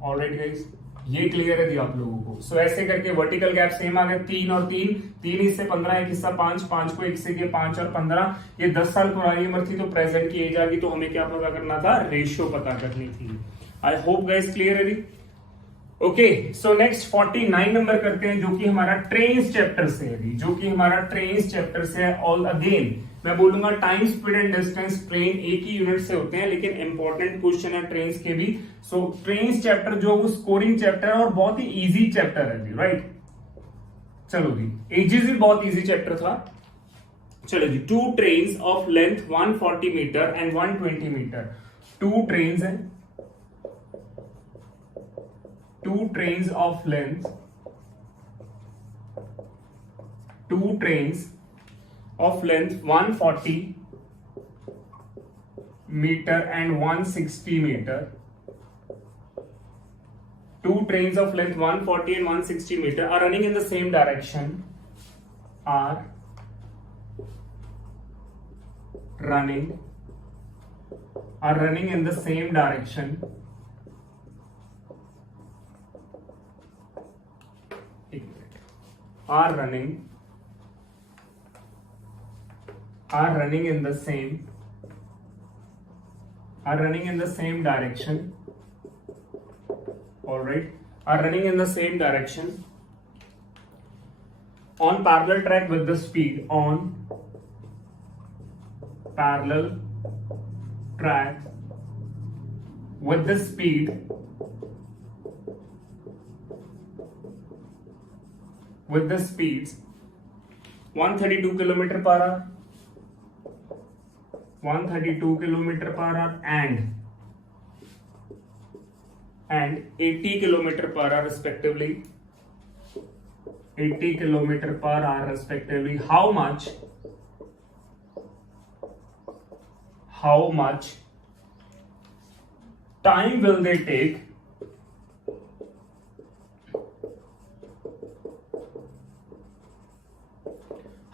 ऑलराइट गाइस, ये क्लियर है जी आप लोगों को। सो ऐसे करके वर्टिकल गैप सेम आ गया, 3 और 3 हिस्से 15, एक हिस्सा 5 को 1 से किया 5 और 15। ये 10 साल पुरानी उम्र थी तो प्रेजेंट की एज आ गई, तो हमें क्या पता करना था, रेशियो पता करनी थी। आई होप गाइस क्लियर है जी। ओके, सो नेक्स्ट 49 नंबर करते हैं, जो कि हमारा ट्रेन्स चैप्टर से है, जो कि हमारा ट्रेन्स चैप्टर से है। ऑल अगेन मैं बोलूंगा time, speed and distance, train एक ही यूनिट से होते हैं, लेकिन इंपॉर्टेंट क्वेश्चन है ट्रेन्स के भी। सो ट्रेन्स चैप्टर जो वो स्कोरिंग चैप्टर है और बहुत ही इजी चैप्टर है जी, राइट। चलो जी, एजेस भी बहुत इजी चैप्टर था। चलो जी, 2 trains of length 140 metre and 120 metre, 2 trains हैं, 2 trains of length, 2 trains of length 140 meter and 160 meter, 2 trains of length 140 and 160 meter are running in the same direction, are running in the same direction are running in the same direction, all right, are running in the same direction on parallel track with the speed, on parallel track with the speed with the speeds 132 kilometer per hour, 132 kilometer per hour and and 80 kilometer per hour respectively. 80 kilometer per hour respectively. How much time will they take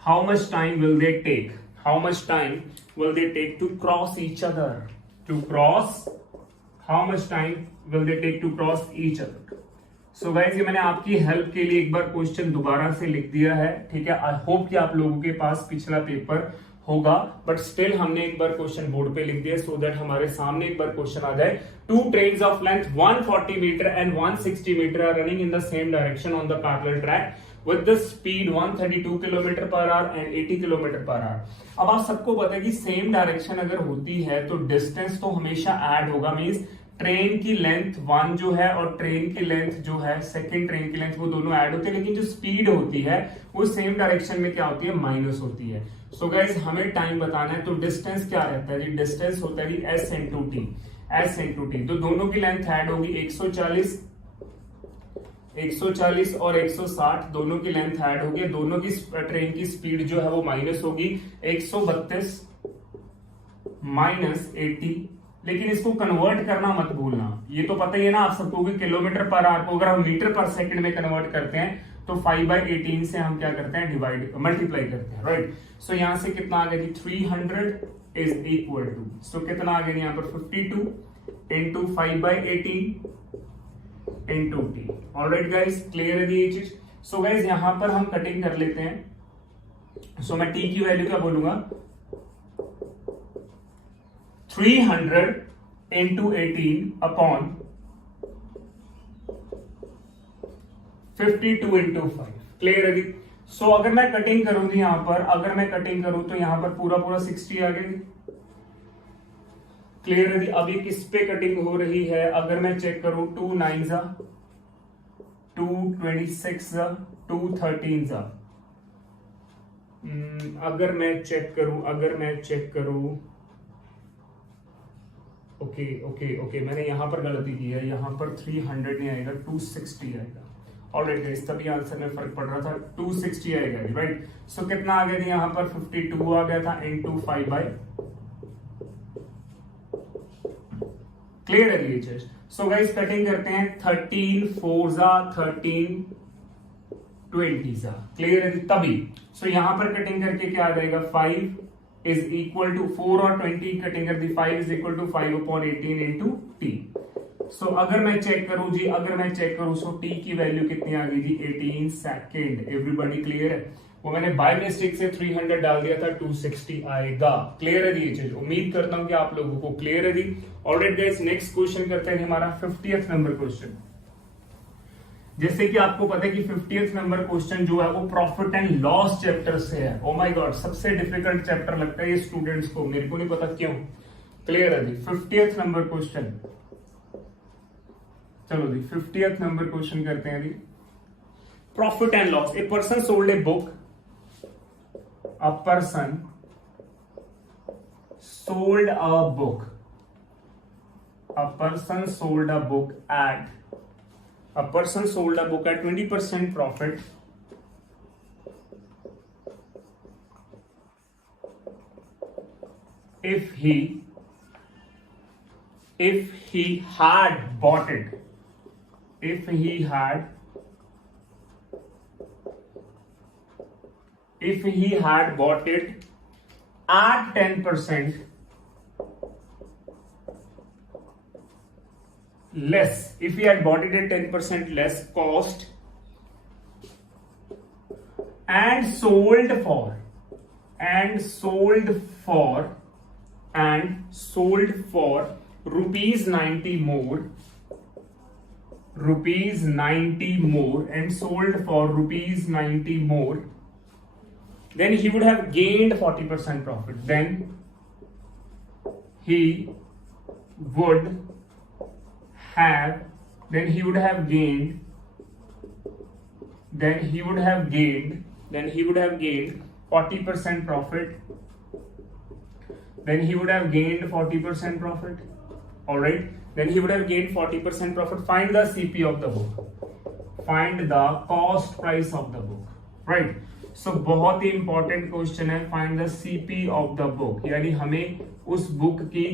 how much time will they take to cross each other? How much time will they take to cross each other? So guys, ये मैंने आपकी help के लिए एक बार question दोबारा से लिख दिया है, ठीक है। आई होप कि आप लोगों के पास पिछला पेपर होगा, बट स्टिल हमने एक बार क्वेश्चन बोर्ड पे लिख दिया सो दैट हमारे सामने एक बार क्वेश्चन आ जाए। Two trains of length 140 metre and 160 metre are running in the same direction on the parallel track with the speed 132 kilometre per hour and 80 kilometre per hour. अब आप सबको पता है कि सेम डायरेक्शन अगर होती है तो डिस्टेंस तो हमेशा ऐड होगा, मींस ट्रेन की लेंथ 1 जो है और ट्रेन की लेंथ जो है सेकंड ट्रेन की लेंथ, वो दोनों ऐड होते हैं, लेकिन जो स्पीड होती है वो सेम डायरेक्शन में क्या होती है, माइनस होती है। सो गाइज, हमें टाइम बताना है तो डिस्टेंस क्या रहता है जी, डिस्टेंस होता है जी एस इंटू टी। तो दोनों की लेंथ ऐड होगी 140 और 160, दोनों की लेंथ ऐड होगी, दोनों की ट्रेन की स्पीड जो है वो माइनस होगी 132 माइनस 80। लेकिन इसको कन्वर्ट करना मत भूलना, ये तो पता ही है ना आप सबको कि किलोमीटर पर आवर को अगर हम मीटर पर सेकंड में कन्वर्ट करते हैं तो 5/18 से हम क्या करते हैं, मल्टीप्लाई करते हैं, राइट। सो यहां से कितना आ गया जी, 300 इज इक्वल टू, सो कितना आ गया यहाँ पर 52 into 5/18 into T. Alright guys, clear है ये चीज। सो गाइस, यहां पर हम कटिंग कर लेते हैं। सो मैं टी की वैल्यू क्या बोलूंगा, 300 इंटू 18 अपॉन 52 इंटू 5। क्लियर है। सो अगर मैं कटिंग करूंगी यहां पर, अगर मैं कटिंग करूं तो यहां पर पूरा 60 आ गया। क्लियर है। अब ये किस पे कटिंग हो रही है, अगर मैं चेक करूं 2 9 2 26 2 13 अगर मैं चेक करूं ओके मैंने यहां पर गलती की है, यहां पर 300 नहीं आएगा, 260 आएगा। ऑलराइट गाइस, तभी आंसर में फर्क पड़ रहा था, 260 आएगा, राइट। सो कितना आ गया, यहां पर 52 आ गया था इनटू 5/, क्लियर है ये चीज। सो गाइस, कटिंग करते हैं, 13 4 13 20 क्लियर है तभी। सो यहां पर कटिंग करके क्या आ जाएगा, 5 इज इक्वल टू 4 और 20 कटिंग कर दी, 5 is equal to 5/18 into T. So अगर मैं चेक करूं सो टी की वैल्यू कितनी आ गई जी, 18 सेकेंड। एवरीबॉडी क्लियर है। वो मैंने बाय मिस्टेक से 300 डाल दिया था, 260 आएगा। क्लियर है ये चीज, उम्मीद करता हूं कि आप लोगों को क्लियर है दी। ऑलराइट गाइस, नेक्स्ट क्वेश्चन करते हैं हमारा 50th नंबर क्वेश्चन। जैसे कि आपको पता है कि 50th नंबर क्वेश्चन जो है वो प्रॉफिट एंड लॉस चैप्टर से है। ओ माय गॉड, सबसे डिफिकल्ट चैप्टर लगता है ये स्टूडेंट्स को, मेरे को नहीं पता क्यों। क्लियर है जी, 50th नंबर क्वेश्चन। चलो जी, 50th नंबर क्वेश्चन करते हैं जी। Profit and loss. A person sold a book, a person sold a book at 20% profit if he had bought it at 10% less, if he had bought it at 10% less cost and sold for rupees 90 more then he would have gained 40% profit. Then he would have gained 40% profit. All right. then he would have gained 40% profit. Find the CP of the book. Find the cost price of the book. Right? So बहुत ही important question है. Find the CP of the book. यानी हमें उस book की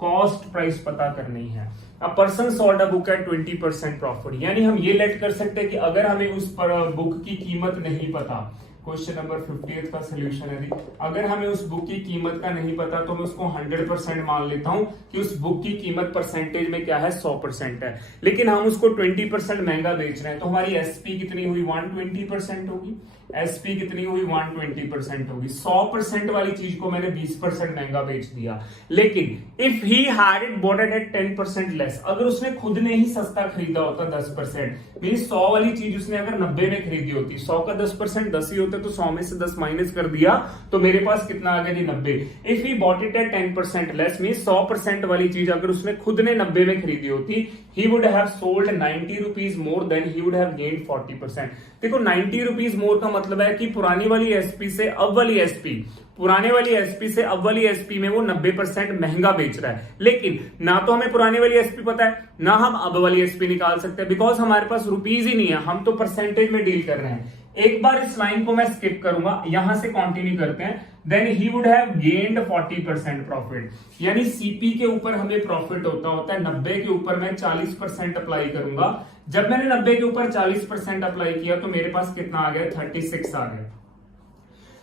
cost price पता करनी है. A person sold a book at 20% profit. यानी हम ये लेट कर सकते हैं कि अगर हमें उस बुक की कीमत नहीं पता, क्वेश्चन नंबर 58 का सोल्यूशन है, अगर हमें उस बुक की कीमत का नहीं पता तो मैं उसको 100% मान लेता हूं कि उस बुक की कीमत परसेंटेज में क्या है, 100% है. लेकिन हम उसको 20% महंगा बेच रहे हैं तो हमारी एसपी कितनी हुई, 120% होगी. एसपी कितनी हुई, 120% होगी. 100% वाली चीज को मैंने 20% महंगा बेच दिया. लेकिन if he had it bought it at 10% less, अगर उसने खुद ने ही सस्ता खरीदा होता 10%, मीन 100 वाली चीज उसने अगर 90 में खरीदी होती, 100 का 10% 10 ही होता, तो 100 में से 10 माइनस कर दिया तो मेरे पास कितना आ गया जी, 90. If he bought it at 10% less, mean 100% वाली चीज अगर उसने खुद ने 90 में खरीदी होती, he would have sold 90 rupees more, then he would have gained 40%. देखो 90 rupees more का मतलब है कि पुरानी वाली एसपी से अब वाली एसपी, पुराने वाली एसपी से अब वाली एसपी में वो 90% महंगा बेच रहा है. लेकिन ना तो हमें पुरानी वाली एसपी पता है, ना हम अब वाली एसपी निकाल सकते हैं, बिकॉज हमारे पास रुपीज ही नहीं है, हम तो परसेंटेज में डील कर रहे हैं. एक बार इस लाइन को मैं स्किप करूंगा, यहां से कंटिन्यू करते हैं. Then he would have gained 40% profit. यानी सीपी के ऊपर हमें प्रॉफिट होता है 90 के ऊपर मैं 40% अप्लाई करूंगा. जब मैंने 90 के ऊपर 40% अप्लाई किया तो मेरे पास कितना आ गया, 36 आ गया.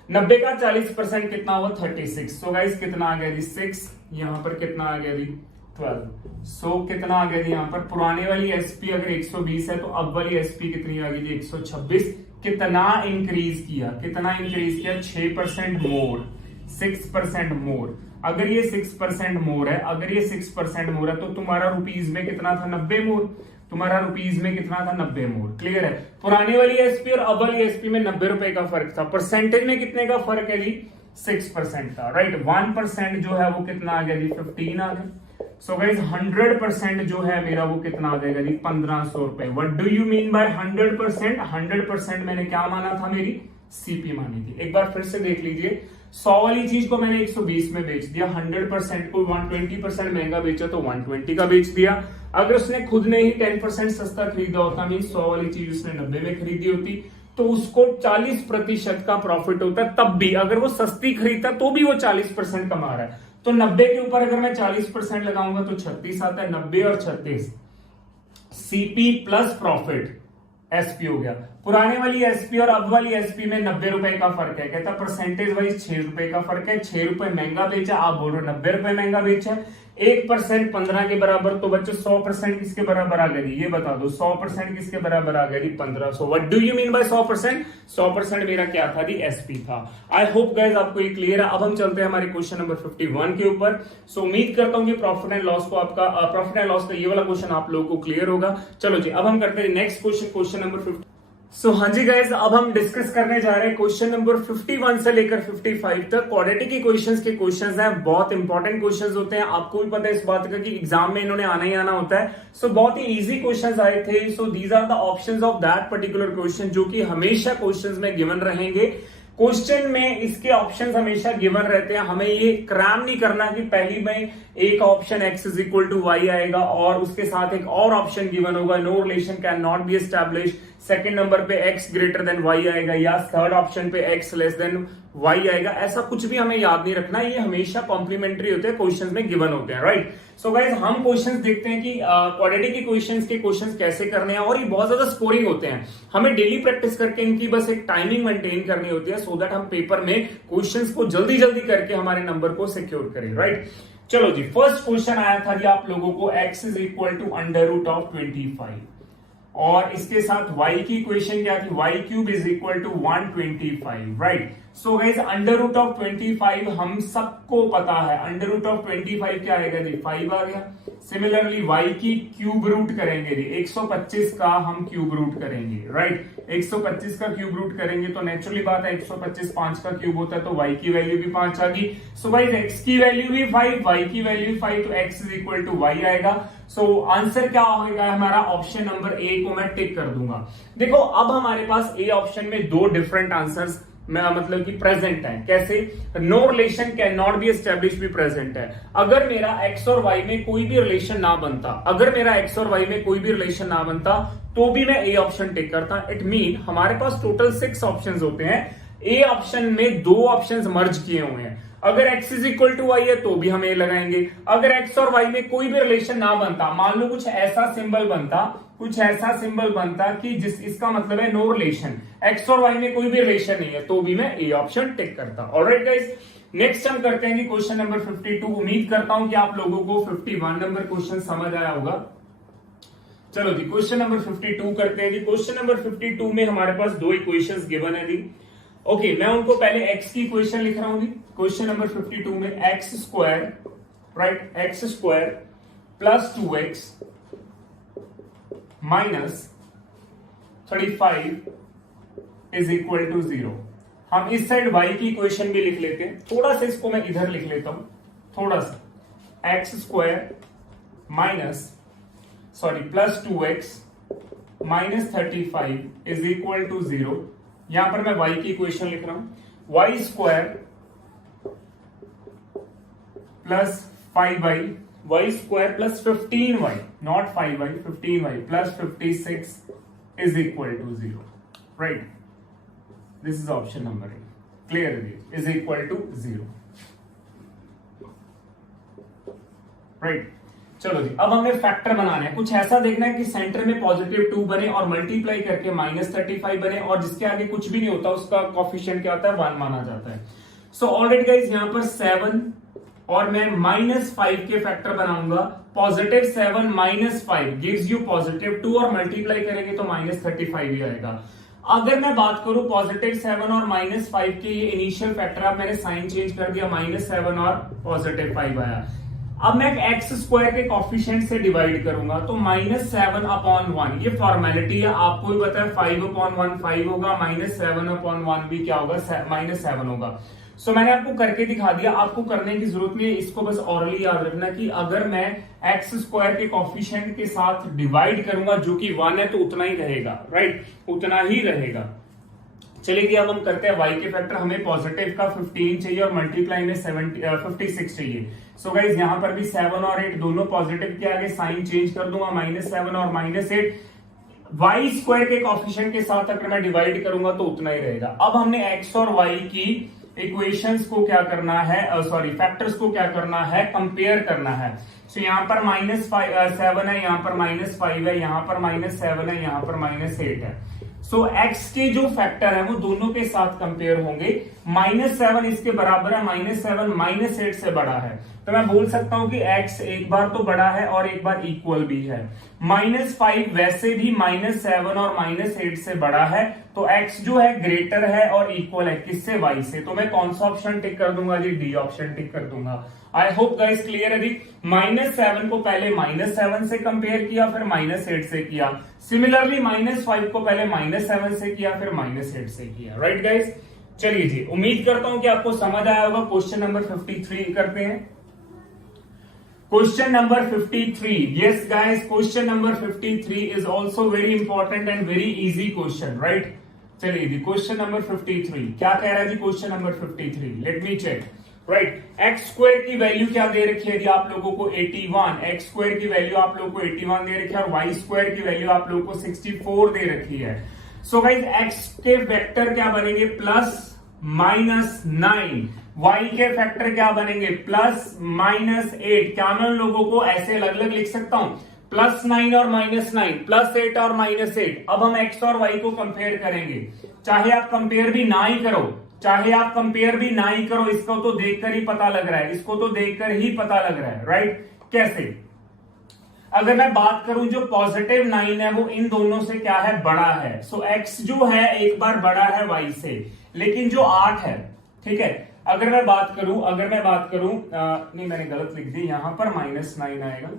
90 का 40% कितना हुआ, 36. सो गाइस कितना आ गया जी, 6. यहां पर कितना आ गया जी, 12. सो कितना आ गया जी, यहां पर पुराने वाली एसपी अगर 120 है तो अब वाली एसपी कितनी आ गई जी, 126. कितना इंक्रीज किया, कितना इंक्रीज किया, 6% मोर, 6% मोर. अगर ये 6% मोर है, अगर ये 6% मोर है तो तुम्हारा रुपीज में कितना था, 90 मोर. तुम्हारा रुपीज में कितना था, 90 मोर. क्लियर है. पुरानी वाली एसपी और अब वाली एसपी में 90 रुपए का फर्क था. परसेंटेज में कितने का फर्क है जी, 6% का. राइट. 1% जो है वो कितना आ गया जी, 15 आ गया. सो गाइज 100% जो है मेरा वो कितना आ जाएगा जी, 1500 रुपए. What do you mean by 100%? 100% मैंने क्या माना था, मेरी सीपी मानी थी. एक बार फिर से देख लीजिए, 100 वाली चीज को मैंने 120 में बेच दिया, 100% को 120% महंगा बेचा तो 120 का बेच दिया. अगर उसने खुद ने ही 10% सस्ता खरीदा होता, मीन 100 वाली चीज उसने 90 में खरीदी होती, तो उसको 40% का प्रॉफिट होता. तब भी अगर वो सस्ती खरीदता तो भी वो 40% कमा रहा है. तो 90 के ऊपर अगर मैं 40% लगाऊंगा तो 36 आता है. 90 और 36 सीपी प्लस प्रॉफिट एसपी हो गया. पुराने वाली एसपी और अब वाली एसपी में 90 रुपए का फर्क है. कहता परसेंटेज वाइज 6 रुपए का फर्क है. 6 रुपए महंगा बेचा, आप बोल रहे हो 90 रुपए महंगा बेचा. 1% 15 के बराबर, तो बच्चों 100% किसके बराबर आ गया जी, ये बता दो. 100% किसके बराबर आ गया जी, 1500. What do you mean by 100%? 100% मेरा क्या था जी, एसपी था. आई होप गाइज आपको ये क्लियर है. अब हम चलते हैं हमारे क्वेश्चन नंबर 51 के ऊपर. सो उम्मीद करता हूं कि प्रॉफिट एंड लॉस को आपका प्रॉफिट एंड लॉस का ये वाला क्वेश्चन आप लोगों को क्लियर होगा. चलो जी, अब हम करते हैं नेक्स्ट क्वेश्चन, क्वेश्चन नंबर 50. सो हाँ जी गाइज, अब हम डिस्कस करने जा रहे हैं क्वेश्चन नंबर 51 से लेकर 55 तक. क्वाड्रेटिक इक्वेशंस के क्वेश्चंस हैं, बहुत इंपॉर्टेंट क्वेश्चंस होते हैं. आपको भी पता है इस बात का कि एग्जाम में इन्होंने आना ही आना होता है. सो बहुत ही इजी क्वेश्चंस आए थे. So these are the options of that particular question, जो कि हमेशा क्वेश्चंस में गिवन रहेंगे. क्वेश्चन में इसके ऑप्शंस हमेशा गिवन रहते हैं. हमें ये क्रैम नहीं करना कि पहली में एक option x is equal to y आएगा और उसके साथ एक और ऑप्शन गिवन होगा, no relation can not be establish. Second number पे x ग्रेटर देन y आएगा, या थर्ड ऑप्शन पे x लेस देन y आएगा. ऐसा कुछ भी हमें याद नहीं रखना. ये हमेशा कॉम्प्लीमेंट्री होते हैं, क्वेश्चंस में गिवन होते हैं. राइट. सो गाइज हम क्वेश्चंस देखते हैं कि क्वाड्रेटिक इक्वेशंस के क्वेश्चंस कैसे करने हैं. और ये बहुत ज्यादा स्कोरिंग होते हैं. हमें डेली प्रैक्टिस करके इनकी बस एक टाइमिंग मेंटेन करनी होती है, सो दैट हम पेपर में क्वेश्चंस को जल्दी जल्दी करके हमारे नंबर को सिक्योर करें. राइट. चलो जी, फर्स्ट क्वेश्चन आया था जी आप लोगों को, x is equal to under root of 25 और इसके साथ y की इक्वेशन क्या थी, y cube is equal to 125. Right. So guys under root of 25 हम सबको पता है. अंडर रूट ऑफ 25 क्या आएगा जी, 5 आ गया. सिमिलरली y की क्यूब रूट करेंगे जी, 125 का हम क्यूब रूट करेंगे. राइट. 125 का क्यूब रूट करेंगे तो नेचुरली बात है 125 5 का क्यूब होता है तो y की वैल्यू भी 5 आ गई. सो गाइस x की वैल्यू भी 5, y की वैल्यू भी 5, तो x is equal to y आएगा. सो आंसर क्या होगा हमारा, ऑप्शन नंबर ए को मैं टिक कर दूंगा. देखो अब हमारे पास ए ऑप्शन में दो डिफरेंट आंसर्स मतलब कि प्रेजेंट है। कैसे? No relation can not be establish भी प्रेजेंट है। अगर मेरा एक्स और वाई में कोई भी रिलेशन ना बनता, अगर मेरा एक्स और वाई में कोई भी रिलेशन ना बनता तो भी मैं ए ऑप्शन टिक करता। इट मीन हमारे पास टोटल 6 ऑप्शन होते हैं, ए ऑप्शन में 2 ऑप्शन मर्ज किए हुए हैं। अगर x is equal to y है तो भी हम ए लगाएंगे। अगर x और y में कोई भी रिलेशन ना बनता, मान लो कुछ ऐसा सिंबल बनता कि जिस इसका मतलब है नो रिलेशन, x और y में कोई भी रिलेशन नहीं है, तो भी मैं ए ऑप्शन टिक करता। ऑलराइट गाइस, नेक्स्ट हम करते हैं क्वेश्चन नंबर 52। उम्मीद करता हूं कि आप लोगों को 51 नंबर क्वेश्चन समझ आया होगा। चलो जी, क्वेश्चन नंबर 52 करते हैं जी। क्वेश्चन नंबर 52 में हमारे पास 2 इक्वेशंस गिवन है जी। ओके, मैं उनको पहले x की इक्वेशन लिख रहा हूं जी। क्वेश्चन नंबर 52 में x square, right, x square plus 2x minus 35 is equal to 0। हम इस साइड y की इक्वेशन भी लिख लेते हैं। थोड़ा सा इसको मैं इधर लिख लेता हूं, थोड़ा सा। X square plus 2x minus 35 is equal to 0। यहां पर मैं y की इक्वेशन लिख रहा हूं, y square plus 5y, y square plus 15y, not 5y, 15y plus 56 is equal to 0, right. This is option number A, clear, is equal to 0, right. चलो जी, अब हमें फैक्टर बनाना है। कुछ ऐसा देखना है कि सेंटर में पॉजिटिव 2 बने और मल्टीप्लाई करके माइनस 35 बने, और जिसके आगे कुछ भी नहीं होता उसका कोफिशिएंट क्या होता है, 1 माना जाता है। सो ऑलरेडी गाइस यहां पर 7 और मैं -5 के फैक्टर बनाऊंगा। Positive 7 minus 5 gives you positive 2 और मल्टीप्लाई करेंगे तो -35 ही आएगा। अगर मैं बात करूं पॉजिटिव 7 और -5 के, ये इनिशियल फैक्टर, अब मैंने साइन चेंज कर दिया, -7 और पॉजिटिव 5 आया। अब मैं एक्स स्क्वायर के कोफिशिएंट से डिवाइड करूंगा तो -7/1, ये फॉर्मेलिटी है, आपको भी पता है 5/1 5 होगा, -7/1 भी क्या होगा, -7 होगा। सो मैंने आपको करके दिखा दिया, आपको करने की जरूरत नहीं है, इसको बस ऑरली याद रखना कि अगर मैं एक्स स्क्वायर के कोफिशिएंट के साथ डिवाइड करूंगा जो कि 1 है तो उतना ही रहेगा, राइट, उतना ही रहेगा। चलिए अब हम करते हैं y के फैक्टर। हमें पॉजिटिव का 15 चाहिए और मल्टीप्लाई में 56 चाहिए। सो गाइज यहां पर भी 7 और 8 दोनों पॉजिटिव के आगे साइन चेंज कर दूंगा, -7 और -8। y स्क्वायर के कोफिशिएंट के साथ अगर मैं डिवाइड करूंगा तो उतना ही रहेगा। अब हमने x और y की इक्वेशंस को क्या करना है, फैक्टर्स को क्या करना है, कंपेयर करना है। सो यहाँ पर -7 है, यहाँ पर -5 है, यहाँ पर -7 है, यहाँ पर -8 है। सो x के जो फैक्टर है वो दोनों के साथ कंपेयर होंगे। -7 इसके बराबर है, -7 -8 से बड़ा है, तो मैं बोल सकता हूं कि x एक बार तो बड़ा है और एक बार इक्वल भी है। -5 वैसे भी -7 और -8 से बड़ा है, तो x जो है ग्रेटर है और इक्वल है किससे, y से। तो मैं कौन सा ऑप्शन टिक कर दूंगा जी, डी ऑप्शन टिक कर दूंगा। आई होप गाइस क्लियर है जी। -7 को पहले -7 से कंपेयर किया, फिर -8 से किया। सिमिलरली -5 को पहले -7 से किया, फिर -8 से किया, राइट गाइस। चलिए जी, उम्मीद करता हूं कि आपको समझ आया होगा। क्वेश्चन नंबर 53 करते हैं। Question number 53, yes guys, question number 53 is also very important and very easy question, right. चलिए जी, क्वेश्चन नंबर 53 क्या कह रहा है जी, question number 53, let me check, right. X square की वैल्यू क्या दे रखी है जी आप लोगों को, 81। एक्स स्क्वायर की वैल्यू आप लोगों को 81 दे रखी है और वाई स्क्वायर की वैल्यू आप लोगों को 64 दे रखी है। सो गाइस एक्स के वेक्टर क्या बनेंगे, +-9। वाई के फैक्टर क्या बनेंगे, +-8। क्या मैं उन लोगों को ऐसे अलग अलग लिख सकता हूं, +9 और -9, +8 और -8। अब हम एक्स और वाई को कंपेयर करेंगे। चाहे आप कंपेयर भी ना ही करो, इसको तो देखकर ही पता लग रहा है, राइट। कैसे? अगर मैं बात करूं जो +9 है वो इन दोनों से क्या है, बड़ा है। सो x जो है एक बार बड़ा है y से, लेकिन जो 8 है, ठीक है, अगर मैं बात करूं नहीं मैंने गलत लिख दी, यहां पर -9 आएगा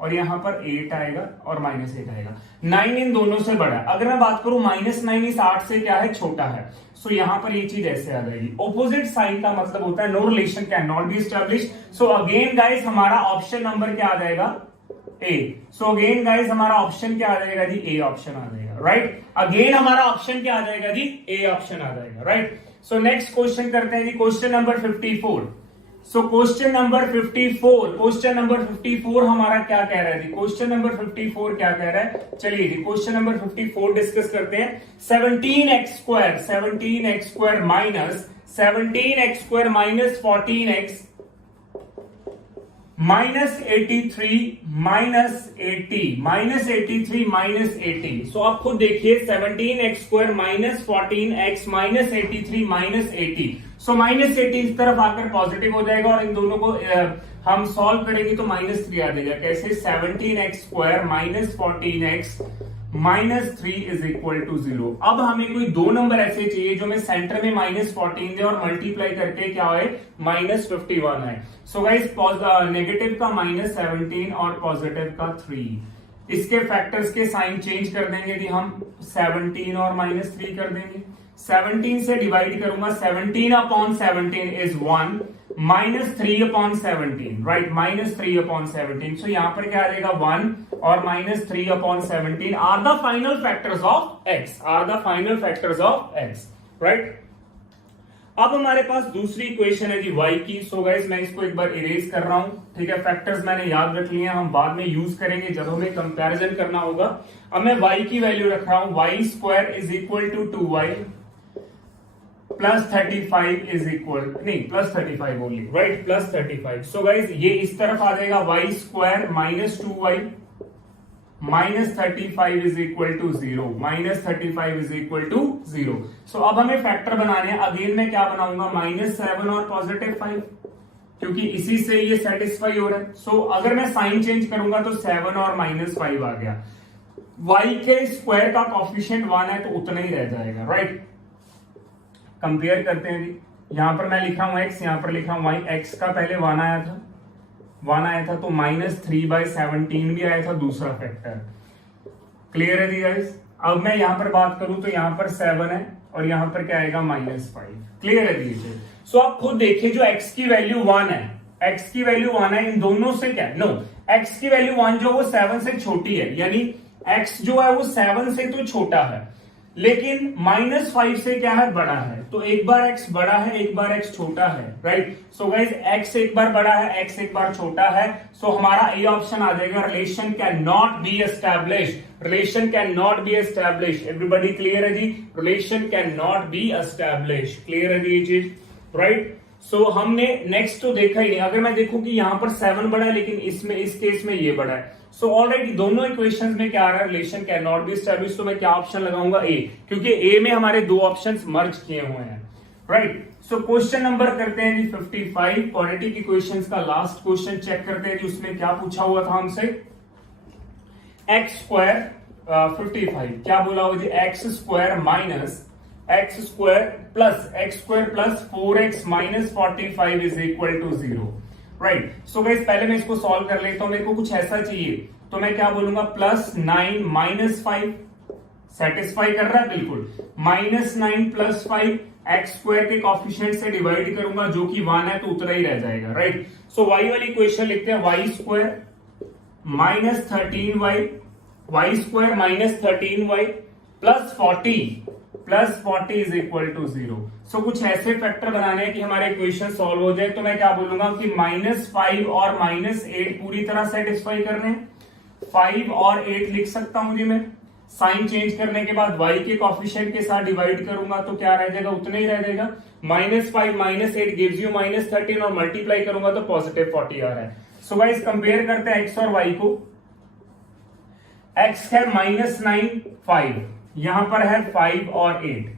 और यहां पर 8 आएगा और -8 आएगा। 9 इन दोनों से बड़ा है। अगर मैं बात करूं -9 इस 8 से क्या है, छोटा है। सो यहां पर ये चीज ऐसे आ जाएगी। ऑपोजिट साइन का मतलब होता है no relation can not be established. So again guys हमारा ऑप्शन नंबर क्या आ जाएगा, ए। सो अगेन गाइस हमारा ऑप्शन क्या आ जाएगा जी, ए ऑप्शन आ जाएगा, राइट। अगेन हमारा ऑप्शन क्या आ जाएगा जी, ए ऑप्शन आ जाएगा, राइट। सो नेक्स्ट क्वेश्चन करते हैं जी, question number 54। So question number 54 हमारा क्या कह रहा है जी, क्वेश्चन नंबर 54 क्या कह रहा है, चलिए जी क्वेश्चन नंबर 54 डिस्कस करते हैं। 17x square minus 17x minus 14x minus 83 minus 80 सो आप खुद देखिए 17x square minus 14x minus 83 minus 80। So minus 80 इस तरफ आकर पॉजिटिव हो जाएगा और इन दोनों को हम सॉल्व करेंगे तो माइनस 3 आ जाएगा। कैसे, 17x square minus 14x minus 3 is equal to 0। अब हमें कोई दो नंबर ऐसे चाहिए जो में सेंटर में माइनस 14 दे और मल्टीप्लाई करके क्या है, माइनस 51 है। सो गाइस नेगेटिव का माइनस 17 और पॉजिटिव का 3, इसके फैक्टर्स के साइन चेंज कर देंगे जी हम, 17 और माइनस 3 कर देंगे। 17 से डिवाइड करूंगा, 17 upon 17 is 1 minus 3 upon 17, right, minus 3 upon 17। So यहां पर क्या आ जाएगा 1 और minus 3 upon 17 are the final factors of x, are the final factors of x, right. अब हमारे पास दूसरी इक्वेशन है जी y की। सो गाइस मैं इसको एक बार इरेज कर रहा हूं, ठीक है, फैक्टर्स मैंने याद रख लिए, हम बाद में यूज करेंगे जब हमें कंपैरिजन करना होगा। अब मैं y की वैल्यू रख रहा हूं, y square is equal to 2y plus 35 is equal, नहीं plus 35 only, right, plus 35। So guys ये इस तरफ आ जाएगा y square minus 2y minus 35 is equal to 0, minus 35 is equal to 0। So अब हमें फैक्टर बनाने हैं। अगेन मैं क्या बनाऊंगा, माइनस 7 और पॉजिटिव 5, क्योंकि इसी से ये सेटिस्फाई हो रहा है। सो अगर मैं साइन चेंज करूंगा तो 7 और माइनस 5 आ गया। y के स्क्वायर का कॉफिशिएंट 1 है तो उतना ही रह जाएगा, राइट। कंपेयर करते हैं जी, यहां पर मैं लिखा हूं x, यहां पर लिखा हूं y। x का पहले 1 आया था तो माइनस 3/17 भी आया था दूसरा फैक्टर। क्लियर है जी गाइस। अब मैं यहां पर बात करूं तो यहां पर 7 है और यहां पर क्या आएगा, माइनस 5। क्लियर है जी। सो आप खुद देखिए, जो x की वैल्यू 1 है, x की वैल्यू 1 है, इन दोनों से क्या, नो, x की वैल्यू 1 जो वो 7 से छोटी है, यानी x जो है वो 7 से तो छोटा है, लेकिन माइनस 5 से क्या है, बड़ा है। तो एक बार x बड़ा है, एक बार x छोटा है, राइट। सो गाइस x एक बार बड़ा है, x एक बार छोटा है। सो हमारा ए ऑप्शन आ जाएगा, relation can not be establish, relation can not be establish. Everybody clear है जी, relation can not be establish. Clear है जी ये चीज, राइट। सो हमने नेक्स्ट तो देखा ही नहीं। अगर मैं देखूं कि यहां पर 7 बड़ा है लेकिन इसमें, इस केस में ये बड़ा है, सो ऑलरेडी दोनों इक्वेशंस में क्या आ रहा है, relation can not be establish. तो मैं क्या ऑप्शन लगाऊंगा, ए, क्योंकि ए में हमारे दो ऑप्शंस मर्ज किए हुए हैं, राइट। सो क्वेश्चन नंबर करते हैं जी 55, क्वाड्रेटिक इक्वेशंस का लास्ट क्वेश्चन चेक करते हैं जी। उसमें क्या पूछा हुआ था हमसे, एक्स स्क्वायर 55 क्या बोला हुआ जी, x square minus x square plus 4x minus 45 is equal to 0, right. So guys पहले मैं इसको सॉल्व कर लेता हूं। मेरे को कुछ ऐसा चाहिए तो मैं क्या बोलूंगा, प्लस 9 माइनस 5, सेटिस्फाई कर रहा है बिल्कुल, माइनस 9 प्लस 5, एक्स स्क्वायर के कॉफिशिएंट से डिवाइड करूंगा जो कि 1 है तो उतना ही रह जाएगा, राइट। सो y वाली इक्वेशन लिखते हैं, y square minus 13y, y square minus 13y plus 40 is equal to 0। So कुछ ऐसे फैक्टर बनाने हैं कि हमारे इक्वेशन सॉल्व हो जाए। तो मैं क्या बोलूंगा कि माइनस 5 और माइनस 8 पूरी तरह सेटिस्फाई कर रहे हैं, 5 और 8 लिख सकता हूं जी मैं। साइन चेंज करने के बाद y के कॉफिशिएंट के साथ डिवाइड करूंगा तो क्या रह जाएगा, उतना ही रह जाएगा। Minus 5 minus 8 gives you minus 13 और मल्टीप्लाई करूंगा तो पॉजिटिव 40 आ रहा है। सो गाइस कंपेयर करते हैं x और y को। x है माइनस 9 5, यहां पर है 5 और 8।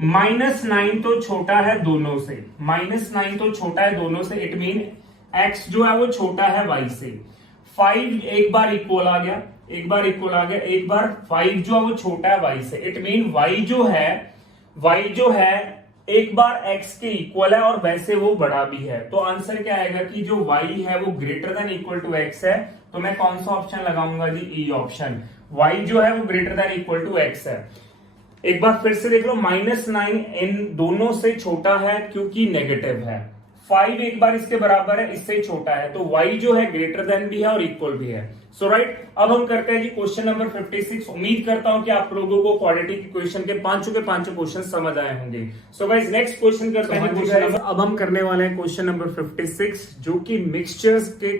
माइनस 9 तो छोटा है दोनों से, माइनस 9 तो छोटा है दोनों से, इट मीन x जो है वो छोटा है y से। 5 एक बार इक्वल आ गया, एक बार 5 जो है वो छोटा है y से, इट मीन y जो है एक बार x के इक्वल है और वैसे वो बड़ा भी है। तो आंसर क्या आएगा कि जो y है वो greater than equal to x है। तो मैं कौन सा ऑप्शन लगाऊंगा जी, ई ऑप्शन। y जो है वो greater than equal to x है। एक बार फिर से देख लो, माइनस 9 इन दोनों से छोटा है क्योंकि नेगेटिव है, 5 एक बार इसके बराबर है, इससे छोटा है, तो y जो है ग्रेटर देन भी है और इक्वल भी है। सो राइट, अब हम करते हैं जी क्वेश्चन नंबर 56। उम्मीद करता हूं कि आप लोगों को क्वाड्रेटिक इक्वेशन के पांचों क्वेश्चन समझ आए होंगे। सो गाइस नेक्स्ट क्वेश्चन करते हैं क्वेश्चन नंबर, अब हम करने वाले हैं क्वेश्चन नंबर 56 जो कि मिक्सचर्स के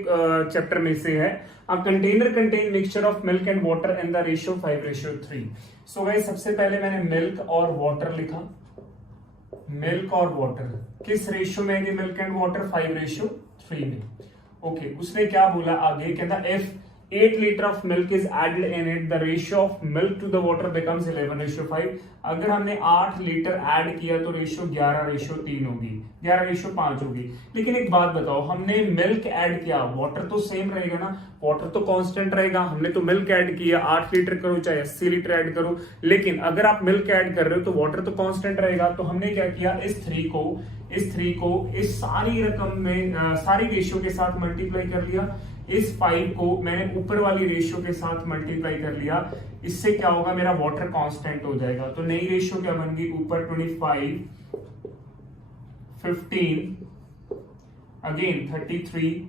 चैप्टर में से है। A container contain mixture of milk and water in the ratio 5:3। So guys सबसे पहले मैंने मिल्क और वाटर लिखा। मिल्क और वाटर किस रेशियो में है? मिल्क एंड वाटर 5:3 में। ओके, उसने क्या बोला आगे, कहता if 8 litre of milk is added in it the ratio of milk to the water becomes 11:5। अगर हमने 8 लीटर ऐड किया तो रेशियो 11:3 होगी, 11:5 होगी। लेकिन एक बात बताओ, हमने मिल्क ऐड किया, वाटर तो सेम रहेगा ना, वाटर तो कांस्टेंट रहेगा। हमने तो मिल्क ऐड किया, 8 लीटर करो चाहे 80 लीटर ऐड करो, लेकिन अगर आप मिल्क ऐड कर रहे हो तो वाटर तो कांस्टेंट रहेगा। तो हमने क्या किया, इस 3 को इस सारी रकम में सारी रेशियो के साथ मल्टीप्लाई कर लिया। इस 5 को मैंने ऊपर वाली रेशियो के साथ मल्टीप्लाई कर लिया। इससे क्या होगा, मेरा वाटर कांस्टेंट हो जाएगा। तो नई रेशियो क्या बन गई, ऊपर 25, 15, अगेन 33,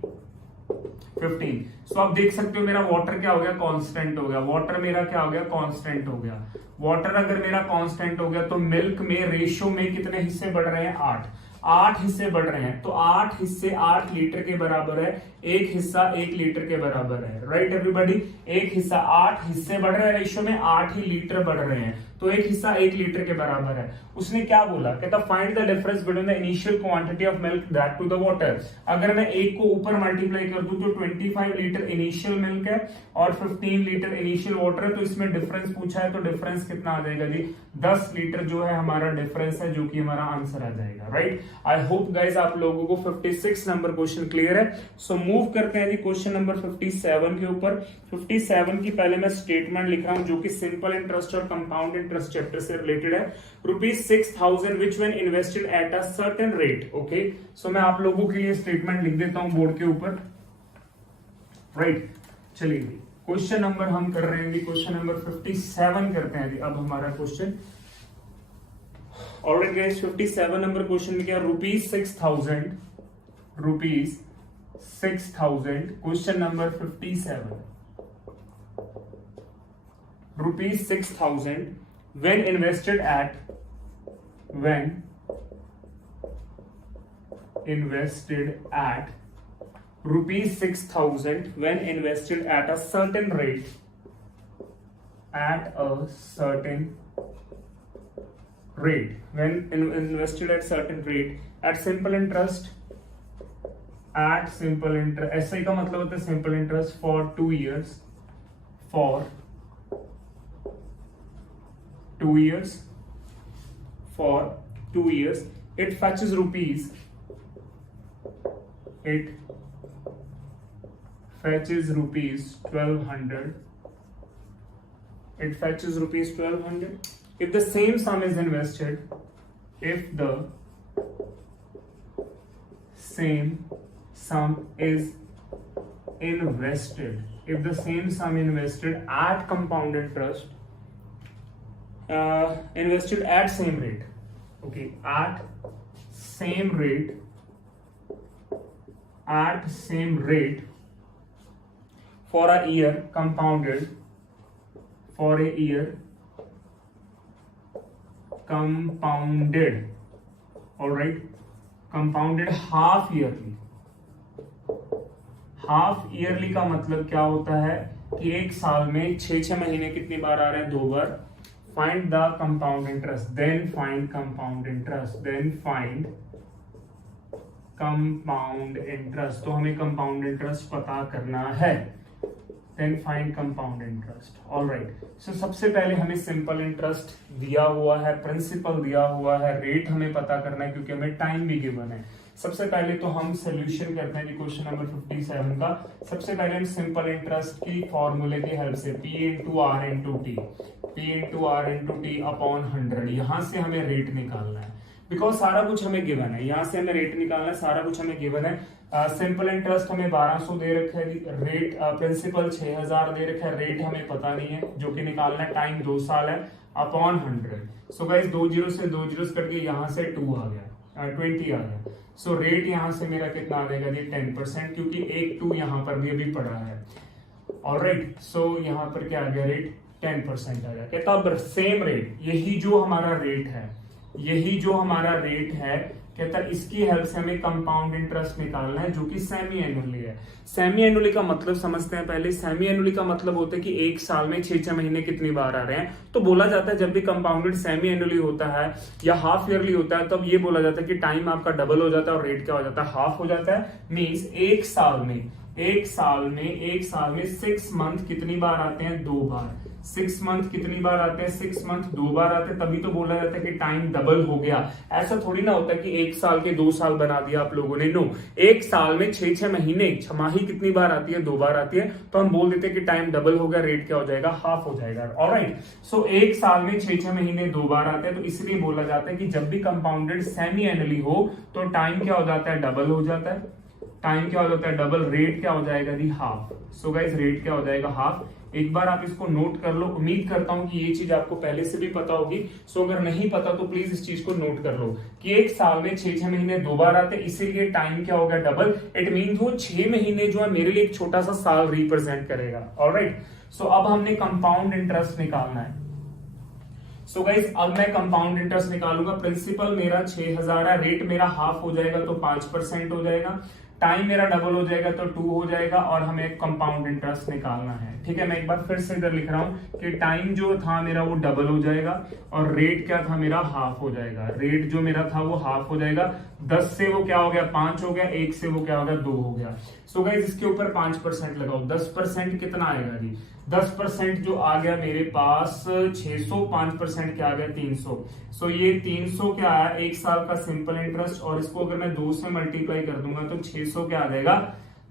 15। सो आप देख सकते हो मेरा वाटर क्या हो गया, कांस्टेंट हो गया। वाटर मेरा क्या हो गया, कांस्टेंट हो गया। वाटर अगर मेरा कांस्टेंट हो गया तो मिल्क में रेशियो में कितने हिस्से बढ़ रहे हैं, 8 हिस्से बढ़ रहे हैं। तो 8 हिस्से 8 लीटर के बराबर है, एक हिस्सा 1 लीटर के बराबर है। राइट एवरीबॉडी, एक हिस्सा 8 हिस्से बढ़ रहे हैं, रेशियो में 8 ही लीटर बढ़ रहे हैं, तो एक हिस्सा 1 लीटर के बराबर है। उसने क्या बोला, कहता find the difference between the initial quantity of milk that to the water. अगर मैं 1 को ऊपर मल्टीप्लाई कर दूं तो 25 लीटर इनिशियल मिल्क है और 15 लीटर इनिशियल वाटर है, तो इसमें डिफरेंस पूछा है, तो डिफरेंस कितना आ जाएगा जी, 10 लीटर जो है हमारा डिफरेंस है, जो कि हमारा आंसर आ जाएगा। राइट, आई होप गाइज आप लोगों को 56 नंबर क्वेश्चन क्लियर है। सो मूव करते हैं जी क्वेश्चन नंबर 57 के ऊपर। 57 की पहले मैं स्टेटमेंट लिख रहा हूं जो कि सिंपल इंटरेस्ट और कंपाउंड इंटरेस्ट चैप्टर से रिलेटेड है। ₹6,000 which when invested at a certain rate. Okay, so मैं आप लोगों के लिए स्टेटमेंट लिख देता हूं बोर्ड के ऊपर। राइट, चलिए क्वेश्चन नंबर हम कर रहे हैं, क्वेश्चन नंबर 57 करते हैं जी अब हमारा question. Alright guys, 57 number question में क्या, ₹6,000, question number 57, ₹6,000 when invested at ₹6,000 when invested at a certain rate, when invested at certain rate at simple interest, ऐसे का मतलब होता है simple interest for 2 years, it fetches rupees 1,200. If the same sum is invested, at compound interest, invested at same rate, okay, at same rate for a year, compounded all right, compounded half yearly का मतलब क्या होता है कि एक साल में 6 महीने कितनी बार आ रहे हैं, 2 बार। Find the compound interest, then find compound interest, तो हमें कंपाउंड इंटरेस्ट पता करना है। Then find compound interest, alright. So सबसे पहले हमें सिंपल इंटरेस्ट दिया हुआ है, प्रिंसिपल दिया हुआ है, रेट हमें पता करना है क्योंकि हमें टाइम भी गिवन है। सबसे पहले तो हम सोल्यूशन करते हैं क्वेश्चन नंबर 57 का। सबसे पहले हम सिंपल इंटरेस्ट की फॉर्मूले की हेल्प से P into R into T upon 100, यहां से हमें रेट निकालना है बिकॉज सारा कुछ हमें गिवन है। यहां से हमें रेट निकालना है, सारा कुछ हमें गिवन है। सिंपल इंटरेस्ट हमें 1200 दे रखा है, रेट प्रिंसिपल 6000 दे रखा है, रेट हमें पता नहीं है जो कि निकालना है, टाइम 2 साल है, अपॉन 100। सो गाइस 2 जीरो से 2 जीरो करके यहां से 2 आ गया, 20 आ गया। सो रेट यहां से मेरा कितना आ जाएगा जी, 10%, क्योंकि एक 2 यहां पर भी अभी पड़ा है। ऑलराइट, सो यहाँ पर क्या आ गया रेट 10% आ गया। कहता अब सेम रेट, यही जो हमारा रेट है, यही जो हमारा रेट है, कहता इसकी हेल्प से हमें कंपाउंड इंटरेस्ट निकालना है जो कि सेमी एनुअली है। सेमी एनुअली का मतलब समझते हैं पहले। सेमी एनुअली का मतलब होता है कि एक साल में 6-6 महीने कितनी बार आ रहे हैं। तो बोला जाता है जब भी कंपाउंडेड सेमी एनुअली होता है या हाफ ईयरली होता है, तब ये बोला जाता है कि टाइम आपका डबल हो जाता है और रेट क्या हो जाता है, हाफ हो जाता है। मीन्स एक साल में 6 मंथ कितनी बार आते हैं, 2 बार। 6 मंथ कितनी बार आते हैं, 6 मंथ 2 बार आते हैं, तभी तो बोला जाता है कि टाइम डबल हो गया। ऐसा थोड़ी ना होता है कि एक साल के 2 साल बना दिया आप लोगों ने। नो, एक साल में 6-6 महीने, छमाही कितनी बार आती है, 2 बार आती है, तो हम बोल देते हैं कि टाइम डबल हो गया, रेट क्या हो जाएगा, हाफ हो जाएगा। ऑलराइट, सो एक साल में 6-6 महीने 2 बार आते हैं, तो इसलिए बोला जाता है कि जब भी कंपाउंडेड सेमी एनुअली हो तो टाइम क्या हो जाता है, डबल हो जाता है। टाइम क्या हो जाता है, डबल। रेट क्या हो जाएगा जी, हाफ। सो गाइस रेट क्या हो जाएगा, हाफ। एक बार आप इसको नोट कर लो। उम्मीद करता हूं कि ये चीज आपको पहले से भी पता होगी। सो अगर नहीं पता तो प्लीज इस चीज को नोट कर लो कि एक साल में 6-6 महीने 2 बार आते हैं, इसीलिए टाइम क्या हो गया, डबल। इट मीन्स वो 6 महीने जो है मेरे लिए एक छोटा सा साल रिप्रेजेंट करेगा। ऑलराइट, सो अब हमने कंपाउंड इंटरेस्ट निकालना है। सो गाइस अब मैं कंपाउंड इंटरेस्ट निकालूंगा। प्रिंसिपल मेरा 6000 है, रेट मेरा हाफ हो जाएगा तो 5% हो जाएगा, टाइम मेरा डबल हो जाएगा तो 2 हो जाएगा, और हमें कंपाउंड इंटरेस्ट निकालना है। ठीक है, मैं एक बार फिर से इधर लिख रहा हूं कि टाइम जो था मेरा वो डबल हो जाएगा और रेट क्या था मेरा, हाफ हो जाएगा। रेट जो मेरा था वो हाफ हो जाएगा। 10 से वो क्या हो गया, 5 हो गया, 1 से वो क्या हो गया, 2 हो गया। सो गाइस इसके ऊपर 5% लगाओ। 10% कितना आएगा जी, 10% जो आ गया मेरे पास 600, 5% क्या आ गया, 300। सो ये 300 क्या आया, एक साल का सिंपल इंटरेस्ट, और इसको अगर मैं 2 से मल्टीप्लाई कर दूंगा तो 600 क्या आ जाएगा,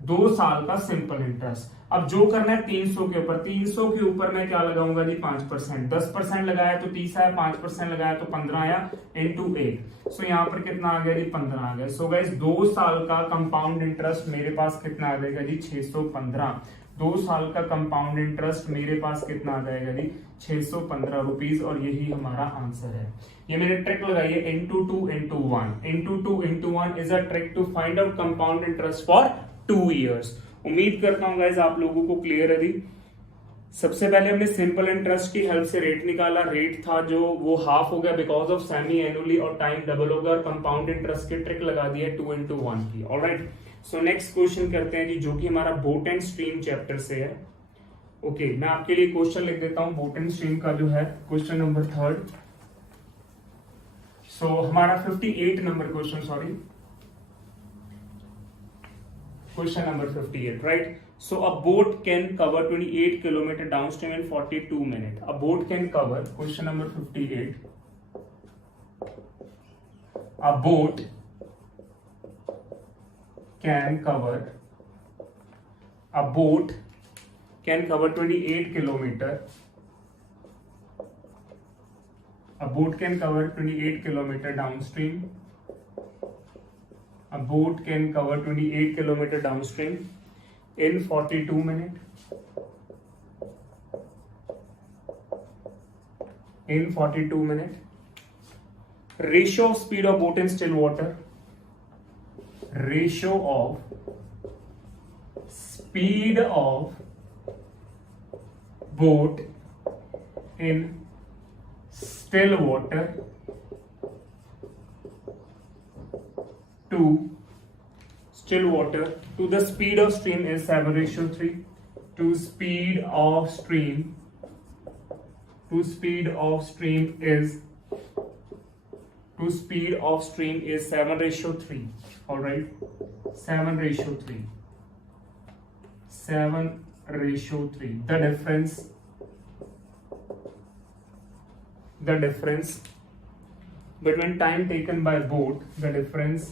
2 साल का सिंपल इंटरेस्ट। अब जो करना है 300 के ऊपर, 300 के ऊपर मैं क्या लगाऊंगा जी, 5%। 10% लगाया तो 30 आया, 5% लगाया तो 15 आया, इनटू 1। सो यहाँ पर कितना आ गया जी, 15 आ गया। सो गाइस 2 साल का कंपाउंड इंटरेस्ट मेरे पास कितना आ जाएगा जी, 615। 2 साल का कंपाउंड इंटरेस्ट मेरे पास कितना आ जाएगा जी, 615 रुपीज, और यही हमारा आंसर है। ये मैंने ट्रिक लगाई है, into 2 into 1 into 2 into 1 is a trick to find out compound interest for 2 years। उम्मीद करता हूं गाइस आप लोगों को क्लियर है जी। सबसे पहले हमने सिंपल इंटरेस्ट की हेल्प से रेट निकाला। रेट था जो वो हाफ हो गया बिकॉज ऑफ सेमी एनुअली, और टाइम डबल हो गया, और कंपाउंड इंटरेस्ट की ट्रिक लगा दी है 2 into 1 की। ऑलराइट, सो नेक्स्ट क्वेश्चन करते हैं जी, जो कि हमारा बोट एंड स्ट्रीम चैप्टर से है। ओके, मैं आपके लिए क्वेश्चन लिख देता हूं बोट एंड स्ट्रीम का, जो है क्वेश्चन नंबर 3। सो हमारा 58 number question, sorry question number 58, right. So a boat can cover 28 kilometer downstream in 42 minutes. A boat can cover, question number 58. A boat can cover 28 kilometer. A boat can cover 28 kilometer downstream. A boat can cover 28 kilometer downstream in 42 minutes. In 42 minutes. Ratio of speed of boat in still water. Ratio of speed of boat in still water to still water to the speed of stream is 7:3. To speed of stream is 7:3. All right, 7:3. 7:3. The difference between time taken by boat, the difference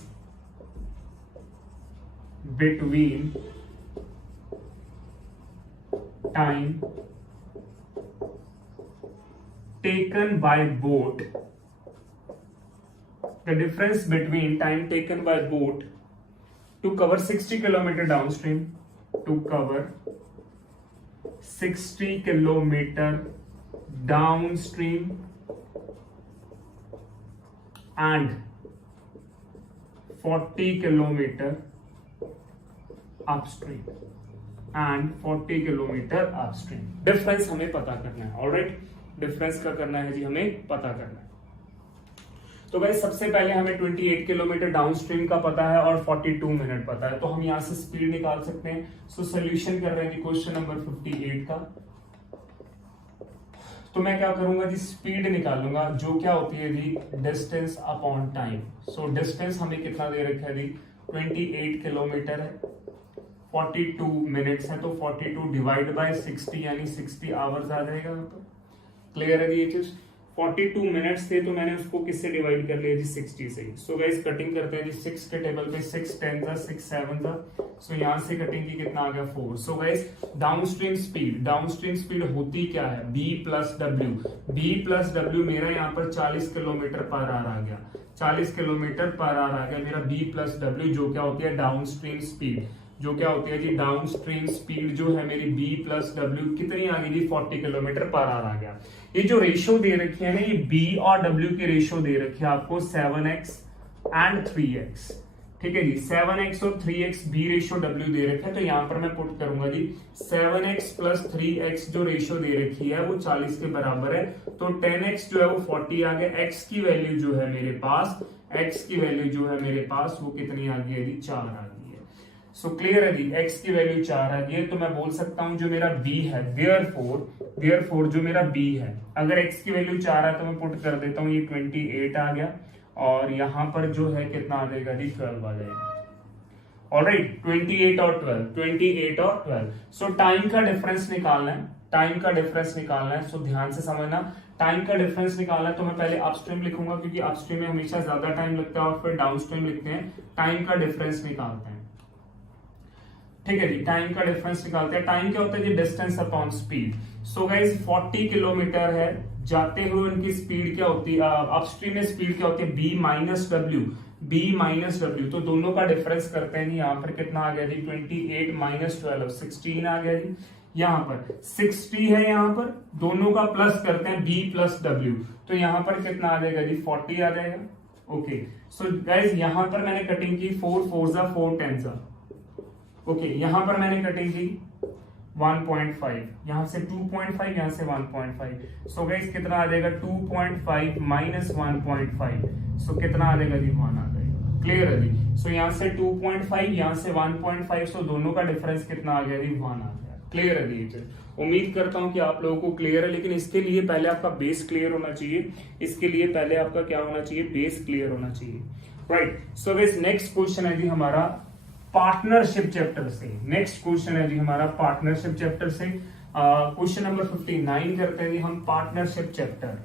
between time taken by boat, the difference between time taken by boat to cover 60 kilometer downstream, to cover 60 kilometer downstream and 40 kilometer upstream. And 40 kilometre upstream. Difference हमें पता करना है। Alright, difference का करना है जी, हमें पता करना है। तो गाइस सबसे पहले हमें 28 किलोमीटर डाउनस्ट्रीम का पता है और 42 मिनट पता है, तो हम यहां से स्पीड निकाल सकते हैं। सो सोल्यूशन कर रहे हैं जी क्वेश्चन नंबर 58 का। तो मैं क्या करूंगा जी, स्पीड निकालूंगा जो क्या होती है जी, distance upon time. So distance हमें कितना दे रखा है जी, 28 किलोमीटर है, 42 मिनट्स है, तो 42 डिवाइड बाय 60 यानी 60 आवर्स आ जाएगा। तो क्लियर है जी ये चीज। 42 मिनट्स थे तो मैंने उसको किससे डिवाइड कर लिया जी, 60 से। सो गाइस कटिंग करते हैं जी, 6 के टेबल पे 6 10 था, 6 7 था, सो यहां से कटिंग की कितना आ गया 4। सो गाइस डाउनस्ट्रीम स्पीड होती क्या है, b प्लस डब्ल्यू। मेरा यहाँ पर 40 किलोमीटर पर आवर आ गया, 40 किलोमीटर पर आवर आ गया मेरा b प्लस डब्ल्यू, जो क्या होती है डाउनस्ट्रीम स्पीड। जो क्या होती है जी, डाउनस्ट्रीम स्पीड जो है मेरी b प्लस डब्ल्यू कितनी आ गई जी, 40 किलोमीटर पर आवर आ गया। ये जो रेशो दे रखी है ना, ये b और w की रेशो दे रखी है आपको 7x एंड 3x। ठीक है जी, 7x और 3x b रेशो w दे रखा है, तो यहां पर मैं पुट करूंगा जी 7x प्लस 3x जो रेशो दे रखी है वो 40 के बराबर है, तो 10x जो है वो 40 आ गया। x की वैल्यू जो है मेरे पास, वो कितनी आ गई है जी, 4 आ गई है। सो क्लियर है जी, x की वैल्यू 4 आ गई है, तो मैं बोल सकता हूं जो मेरा b है, देयरफॉर जो मेरा b है, अगर x की वैल्यू 4 है तो मैं पुट कर देता हूं, ये 28 आ गया, और यहां पर जो है कितना आ जाएगा जी, 12 आ जाएगा। ऑलराइट, 28 और 12। सो टाइम का डिफरेंस निकालना है, सो ध्यान से समझना। टाइम का डिफरेंस निकालना है तो मैं पहले अपस्ट्रीम लिखूंगा, क्योंकि अपस्ट्रीम में हमेशा ज्यादा टाइम लगता है, और फिर डाउनस्ट्रीम लिखते हैं, टाइम का डिफरेंस निकालते हैं। ठीक है जी, टाइम का डिफरेंस निकालते हैं। टाइम क्या होता है जी, distance upon speed. So guys 40 kilometre है, जाते हुए उनकी स्पीड क्या होती है, अपस्ट्रीम में स्पीड क्या होती है, b माइनस डब्ल्यू। तो दोनों का डिफरेंस करते हैं, यहाँ पर कितना आ गया जी, 28 माइनस 12 16 आ गया जी। यहाँ पर 60 है, यहाँ पर दोनों का प्लस करते हैं b प्लस डब्ल्यू, तो यहाँ पर कितना आ जाएगा जी, 40 आ जाएगा। ओके, सो गाइस यहाँ पर मैंने कटिंग की 4 4 4 10। ओके, यहां पर मैंने कटिंग की 1.5, यहां से 2.5, यहां से 1.5। सो गाइस कितना आ जाएगा, 2.5 माइनस 1.5, सो कितना आ जाएगा जी, 1 आ जाएगा। क्लियर है जी। सो यहां से 2.5, यहां से 1.5, सो दोनों का डिफरेंस कितना आ गया जी, 1 आ गया। क्लियर है जी। उम्मीद करता हूं कि आप लोगों को क्लियर है, लेकिन इसके लिए पहले आपका बेस क्लियर होना चाहिए। बेस क्लियर होना चाहिए। Right, so guys next question है जी हमारा पार्टनरशिप चैप्टर से। क्वेश्चन नंबर 59 करते हैं जी हम। पार्टनरशिप चैप्टर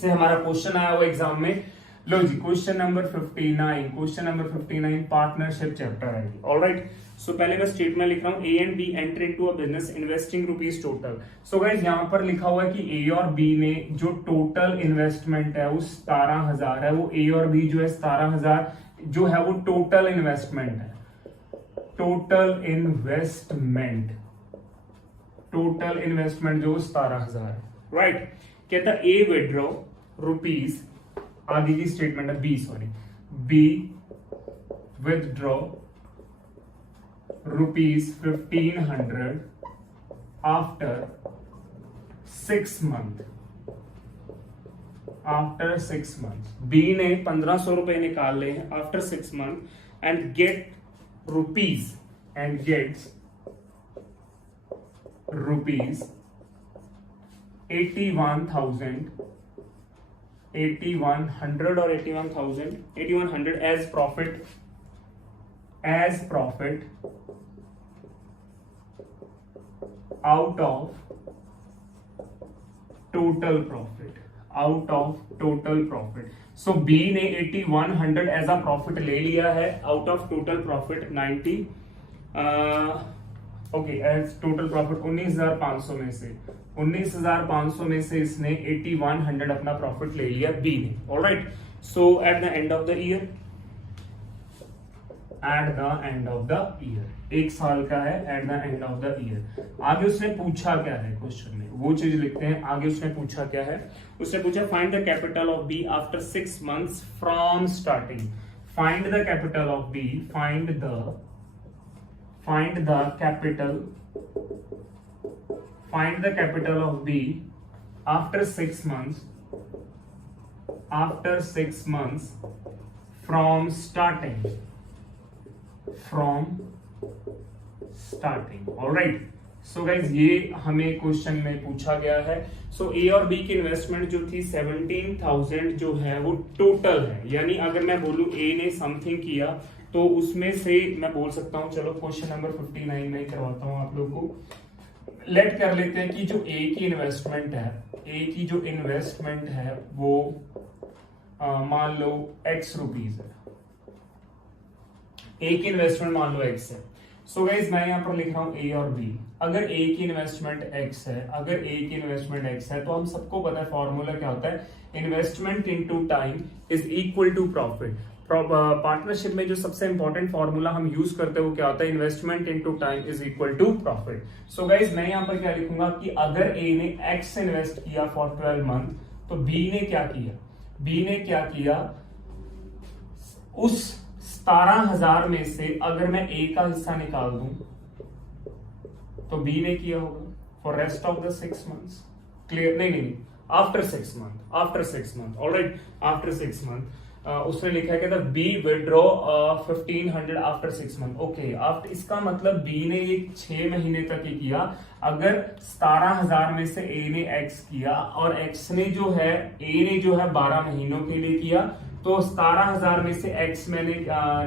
से हमारा क्वेश्चन आया हुआ एग्जाम में। लो जी, क्वेश्चन नंबर 59 पार्टनरशिप चैप्टर है जी। ऑलराइट, सो पहले मैं स्टेटमेंट लिख रहा हूं, A and B enter into a business investing rupees total. So guys यहां पर लिखा हुआ है कि ए और बी ने जो टोटल इन्वेस्टमेंट है वो 17,000 है। वो ए और बी जो है 17,000 जो है वो टोटल इन्वेस्टमेंट है, टोटल इन्वेस्टमेंट जो 17,000 है। राइट, कहता ए विड्रॉ रुपीज, आगे की स्टेटमेंट है B withdraw rupees 1500 after 6 months। B ने 1500 रुपए निकाल ले हैं after 6 months and gets rupees 8100 as profit out of total profit. So B ने 8100 एज अ प्रॉफिट ले लिया है, out of total profit 90 okay, as total profit 19,500 में से इसने 8100 अपना प्रॉफिट ले लिया बी ने। Alright, so at the end of the year, एक साल का है, at the end of the year. आगे उसने पूछा क्या है क्वेश्चन में, वो चीज लिखते हैं। आगे उसने पूछा क्या है, उसने पूछा find the capital of B after 6 months from starting. Find the capital of B, find the find the capital of B after 6 months from starting. Alright, so guys ये हमें क्वेश्चन में पूछा गया है. सो ए और बी की इन्वेस्टमेंट जो थी 17,000 जो है वो टोटल है. यानी अगर मैं बोलूं ए ने समथिंग किया तो उसमें से मैं बोल सकता हूं, चलो क्वेश्चन नंबर 59 में करवाता हूं आप लोगों को. लेट कर लेते हैं कि जो ए की इन्वेस्टमेंट है वो मान लो x रुपीज है. ए की इन्वेस्टमेंट मान लो x है. सो गाइज मैं यहां पर लिख रहा हूं ए और बी. अगर ए की इन्वेस्टमेंट x है तो हम सबको पता है फॉर्मूला क्या होता है, investment into time is equal to profit. Partnership में जो सबसे इंपॉर्टेंट फॉर्मूला हम यूज करते हैं वो क्या होता है, investment into time is equal to profit. So guys मैं यहां पर क्या लिखूंगा कि अगर ए ने x इन्वेस्ट किया फॉर 12 मंथ तो बी ने क्या किया उस 17,000 में से अगर मैं ए का हिस्सा निकाल दूं तो बी ने किया होगा for rest of the 6 months. Clear? नहीं, after 6 month. Alright, after 6 month उसने लिखा है B withdraw 1500 after 6 month. Okay, after इसका मतलब बी ने ये 6 महीने तक ही किया. अगर 17,000 में से ए ने एक्स किया और एक्स ने जो है ए ने जो है 12 महीनों के लिए किया, तो 17,000 में से एक्स मैंने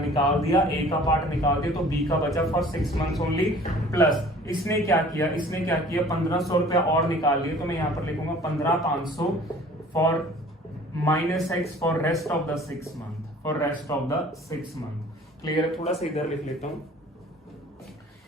निकाल दिया, ए का पार्ट निकाल दिया, तो बी का बचा फॉर 6 मंथ्स ओनली. प्लस इसने क्या किया 1500 रुपया और निकाल लिया, तो मैं यहां पर लिखूंगा 15,500 for minus x for rest of the 6 month. Clear है? थोड़ा सा इधर लिख लेता हूं.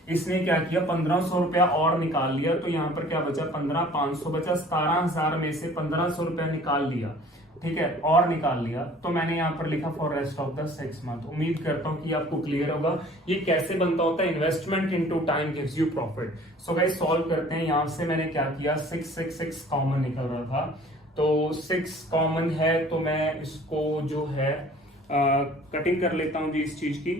इसने क्या किया 1500 रुपया और निकाल लिया, तो यहां पर क्या बचा 15,500 बचा. 17,000 में से 1500 रुपया निकाल लिया, ठीक है, और निकाल लिया, तो मैंने यहां पर लिखा for rest of the 6 month. उम्मीद करता हूं कि आपको क्लियर होगा ये कैसे बनता होता है. Investment into time gives you profit. So guys solve करते हैं. यहां से मैंने क्या किया 6 कॉमन निकल रहा था, तो 6 कॉमन है तो मैं इसको जो है कटिंग कर लेता हूं जी इस चीज की.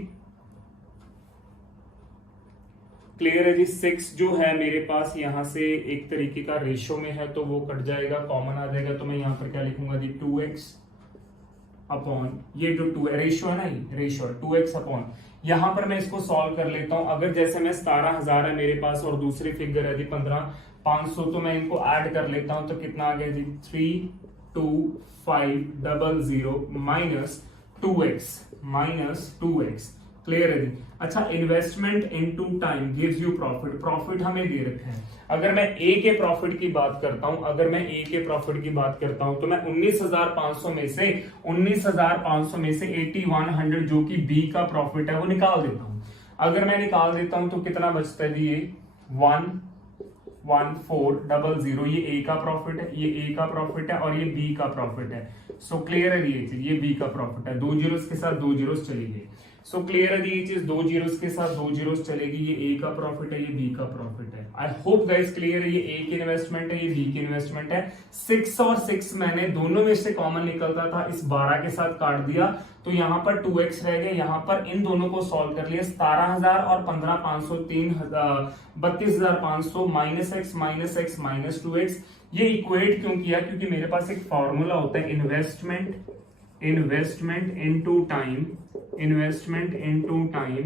क्लियर है जी? 6 जो है मेरे पास यहां से एक तरीके का रेशो में है तो वो कट जाएगा, कॉमन आ जाएगा, तो मैं यहां पर क्या लिखूंगा जी 2x अपॉन ये जो 2 रेशो है ना, ये रेशो 2x अपॉन. यहां पर मैं इसको सॉल्व कर लेता हूं. अगर जैसे मैं 17,000 है मेरे पास और दूसरी फिगर है जी 15,500, तो मैं इनको ऐड कर लेता हूं, तो कितना आ गया जी 32500 माइनस 2x. क्लियर है जी? अच्छा, investment into time gives you profit हमें दे रखा है. अगर मैं ए के प्रॉफिट की बात करता हूं तो मैं 19,500 में से 8100 जो कि बी का प्रॉफिट है वो निकाल देता हूं. अगर मैं निकाल देता हूं तो कितना बचता है जी, ये 11400. ये ए का प्रॉफिट है, और ये बी का प्रॉफिट है. सो क्लियर है ये चीज, ये बी का प्रॉफिट है. 2 जीरोस के साथ 2 जीरोस चली गई. सो क्लियर है ये चीज, 2 जीरोस के साथ 2 जीरोस चलेगी. ये ए का प्रॉफिट है, ये बी का प्रॉफिट है. आई होप गाइस क्लियर है. ये ए की इन्वेस्टमेंट है, ये बी की इन्वेस्टमेंट है. 6 और 6 मैंने दोनों में से कॉमन निकलता था, इस 12 के साथ काट दिया, तो यहां पर 2x रह गया. यहां पर इन दोनों को सॉल्व कर लिया. 17,000 और 15,500 32,500 माइनस x माइनस 2x. ये इक्वेट क्यों किया? क्योंकि मेरे पास एक फॉर्मूला होता है investment into time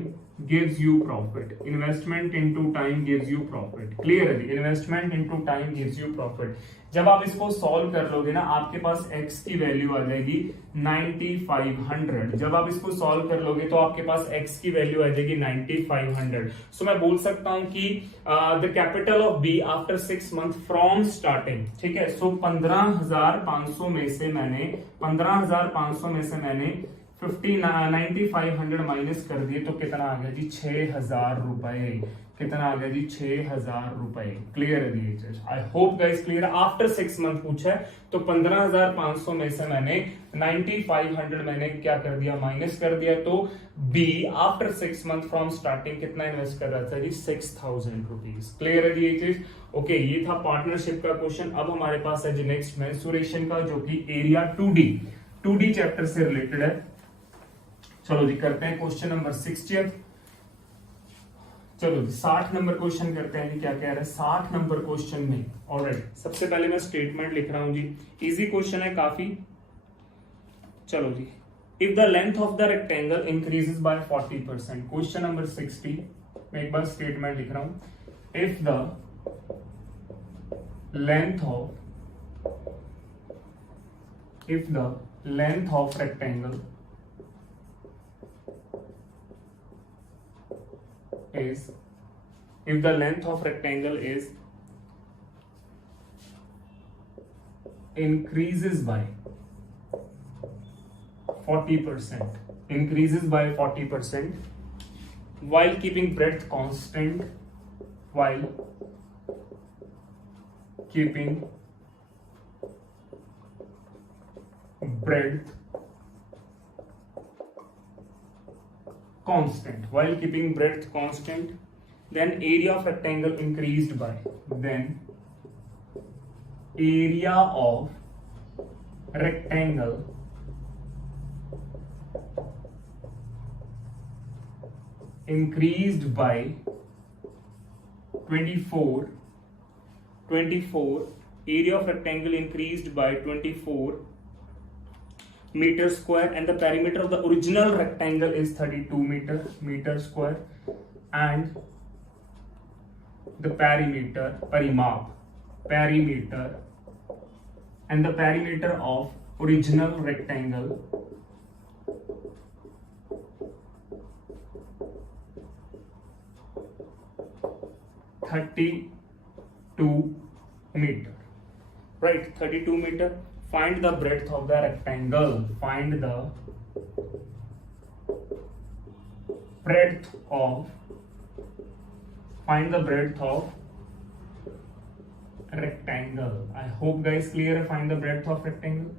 gives you profit. Investment into time gives you profit. Clear है? Investment into time gives you profit. जब आप इसको सॉल्व कर लोगे ना, आपके पास x की वैल्यू आ जाएगी 9500. जब आप इसको सॉल्व कर लोगे तो आपके पास x की वैल्यू आ जाएगी 9500. सो मैं बोल सकता हूं कि the capital of B after 6 month from starting, ठीक है. सो 15,500 में से मैंने 9500 माइनस कर दिए, तो कितना आ गया जी 6,000 रुपए. कितना आ गया जी 6,000 रुपए. क्लियर है जी? आई होप गाइस क्लियर है. आफ्टर 6 मंथ पूछा है, तो 15,500 में से मैंने 9500 मैंने क्या कर दिया, माइनस कर दिया. तो B after 6 month from starting कितना इन्वेस्ट कर रहा था जी 6,000 रुपीज. क्लियर है जी ये चीज? ओके, ये था पार्टनरशिप का क्वेश्चन. अब हमारे पास है जी नेक्स्ट मेंसुरेशन का, जो कि एरिया 2D चैप्टर से रिलेटेड है. चलो जी करते हैं क्वेश्चन नंबर 60. चलो 60 नंबर क्वेश्चन करते हैं जी। क्या कह रहा है 60 नंबर क्वेश्चन में? ऑलराइट, सबसे पहले मैं स्टेटमेंट लिख रहा हूं जी, इजी क्वेश्चन है काफी। चलो जी, if the length of the rectangle increases by 40%, question number 60 मैं एक बार स्टेटमेंट लिख रहा हूं। If the length of rectangle is, if the length of rectangle is increases by 40%, while keeping breadth constant, while keeping breadth constant, then area of rectangle increased by, then area of rectangle increased by 24, area of rectangle increased by 24 meter square, and the perimeter of the original rectangle is 32 meter square, and the perimeter and the perimeter of original rectangle meter, right? 32 meter. Find the breadth of the rectangle. Find the breadth of rectangle. I hope guys clear है. Find the breadth of rectangle.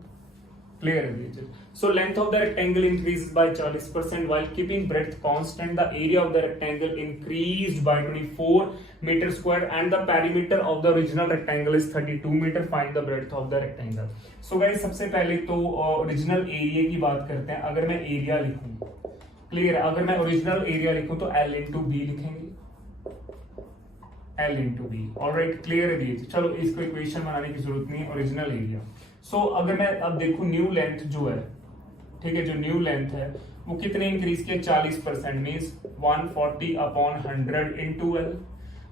Clear है. So length of the rectangle increases by 40% while keeping breadth constant. The area of the rectangle increased by 24 meter square and the perimeter of the original rectangle is 32 meter. Find the breadth of the rectangle. So guys सबसे पहले तो original area की बात करते हैं. अगर मैं area लिखूं, क्लियर है, अगर मैं ओरिजिनल एरिया लिखूं तो L इंटू बी लिखेंगे, L into B. Alright, clear है दीजिए. चलो इसको इक्वेशन बनाने की जरूरत नहीं है. Original area. सो अगर मैं अब देखूं न्यू लेंथ जो है, ठीक है, जो न्यू लेंथ है वो कितने इंक्रीज किया? 40%, means 140 upon 100 into L.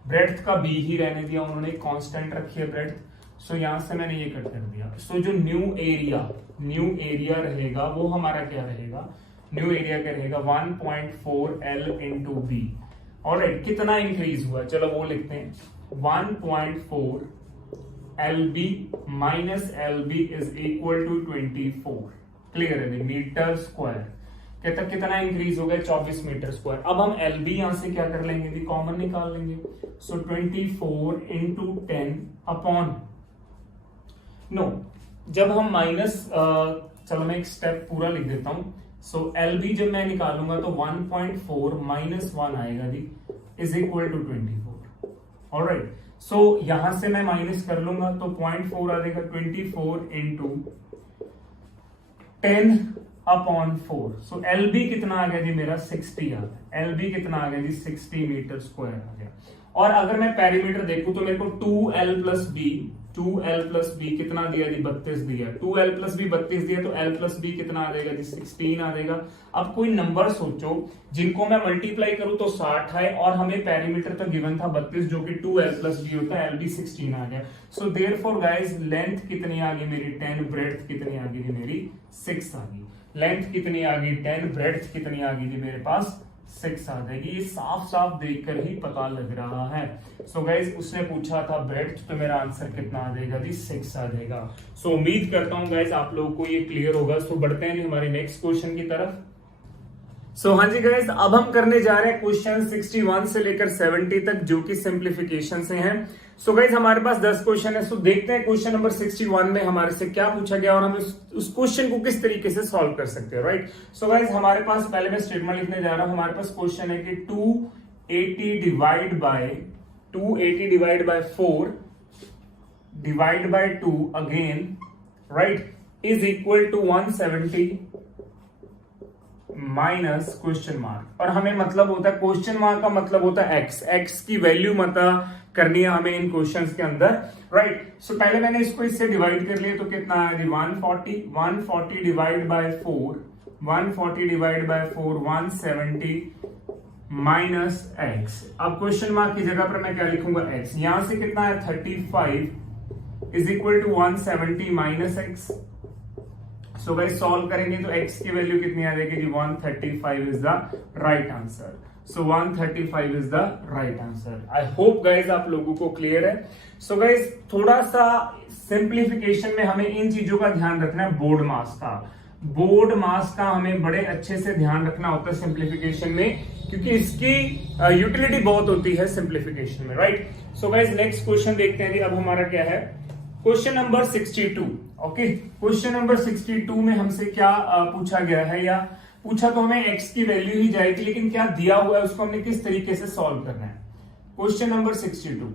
Breadth का बी ही रहने दिया उन्होंने, कांस्टेंट रखी है ब्रेड्थ. सो यहां से मैंने ये कट कर दिया. सो जो न्यू एरिया रहेगा वो हमारा क्या रहेगा? न्यू एरिया क्या रहेगा? 1.4 एल इंटू बी. ऑलराइट, कितना इंक्रीज हुआ? चलो वो लिखते हैं. 1.4 LB minus LB is equal to 24. Clear है, मीटर स्क्वायर. कहता कितना इंक्रीज हो गया? 24 मीटर स्क्वायर. अब हम LB यहां से क्या कर लेंगे? कॉमन निकाल लेंगे. सो 24 इंटू 10 अपॉन, नो, जब हम माइनस, चलो मैं एक स्टेप पूरा लिख देता हूं. सो LB जब मैं निकालूंगा तो 1.4 माइनस 1 आएगा जी, इज इक्वल टू 24. ऑलराइट, सो यहां से मैं माइनस कर लूंगा तो 0.4 आ जाएगा. 24 इंटू 10 अपॉन 4. सो LB कितना आ गया जी मेरा? 60 आ गया. LB कितना आ गया जी? 60 मीटर स्क्वायर आ गया. और अगर मैं पेरीमीटर देखूं तो मेरे को 2L प्लस बी कितना दिया जी? 32 दिया. 2L प्लस बी 32 दिया तो L प्लस बी कितना आ जाएगा जी? 16 आ जाएगा. अब कोई नंबर सोचो जिनको मैं मल्टीप्लाई करूं तो 60 है, और हमें पेरीमीटर तो गिवन था 32 जो कि 2L प्लस बी होता है. LB 16 आ गया. सो देयरफॉर गाइस लेंथ कितनी आ गई मेरी? 10. ब्रेड्थ कितनी आ गई जी मेरी? 6 आ गई. लेंथ कितनी आ गई? 10. ब्रेड्थ कितनी आ गई जी मेरे पास? 6 आ जाएगी. ये साफ साफ देखकर ही पता लग रहा है. सो गाइज उसने पूछा था ब्रेड्थ, तो मेरा आंसर कितना आ जाएगा जी? 6 आ जाएगा. सो उम्मीद करता हूं गाइज आप लोगों को ये क्लियर होगा. सो बढ़ते हैं हमारे नेक्स्ट क्वेश्चन की तरफ. सो हाँ जी गाइज, अब हम करने जा रहे हैं क्वेश्चन 61 से लेकर 70 तक जो कि सिंप्लीफिकेशन से हैं. सो गाइज हमारे पास 10 क्वेश्चन है. सो देखते हैं क्वेश्चन नंबर 61 में हमारे से क्या पूछा गया और हम उस क्वेश्चन को किस तरीके से सॉल्व कर सकते हैं. राइट, सो गाइज हमारे पास, पहले मैं स्टेटमेंट लिखने जा रहा हूं. हमारे पास क्वेश्चन है कि 280 divide by 4 divide by 2 again, right, is equal to 170 minus question mark, और हमें मतलब होता है क्वेश्चन मार्क का मतलब होता है एक्स, एक्स की वैल्यू पता करनी है हमें इन क्वेश्चंस के अंदर, राइट। सो पहले मैंने इसको इससे डिवाइड कर लिया तो कितना आया जी 140, 140 divide by 4, 140 divide by 4 170 minus x. अब क्वेश्चन मार्क की जगह पर मैं क्या लिखूंगा एक्स, यहां से कितना है 35 is equal to 170 minus x. So guys solve करेंगे तो x की वैल्यू कितनी आ जाएगी जी 135 is the right answer. So 135 is the right answer. I hope guys आप लोगों को क्लियर है। सो गाइस थोड़ा सा सिंप्लीफिकेशन में हमें इन चीजों का ध्यान रखना है, बोर्ड मास का, बोर्ड मास का हमें बड़े अच्छे से ध्यान रखना होता है सिंप्लीफिकेशन में, क्योंकि इसकी यूटिलिटी बहुत होती है सिंप्लीफिकेशन में, right. So guys next question देखते हैं जी। अब हमारा क्या है question number 62। Okay, question number 62 में हमसे क्या पूछा गया है, या पूछा तो हमें x की वैल्यू ही जाएगी, लेकिन क्या दिया हुआ है उसको हमने किस तरीके से सॉल्व करना है। क्वेश्चन नंबर 62,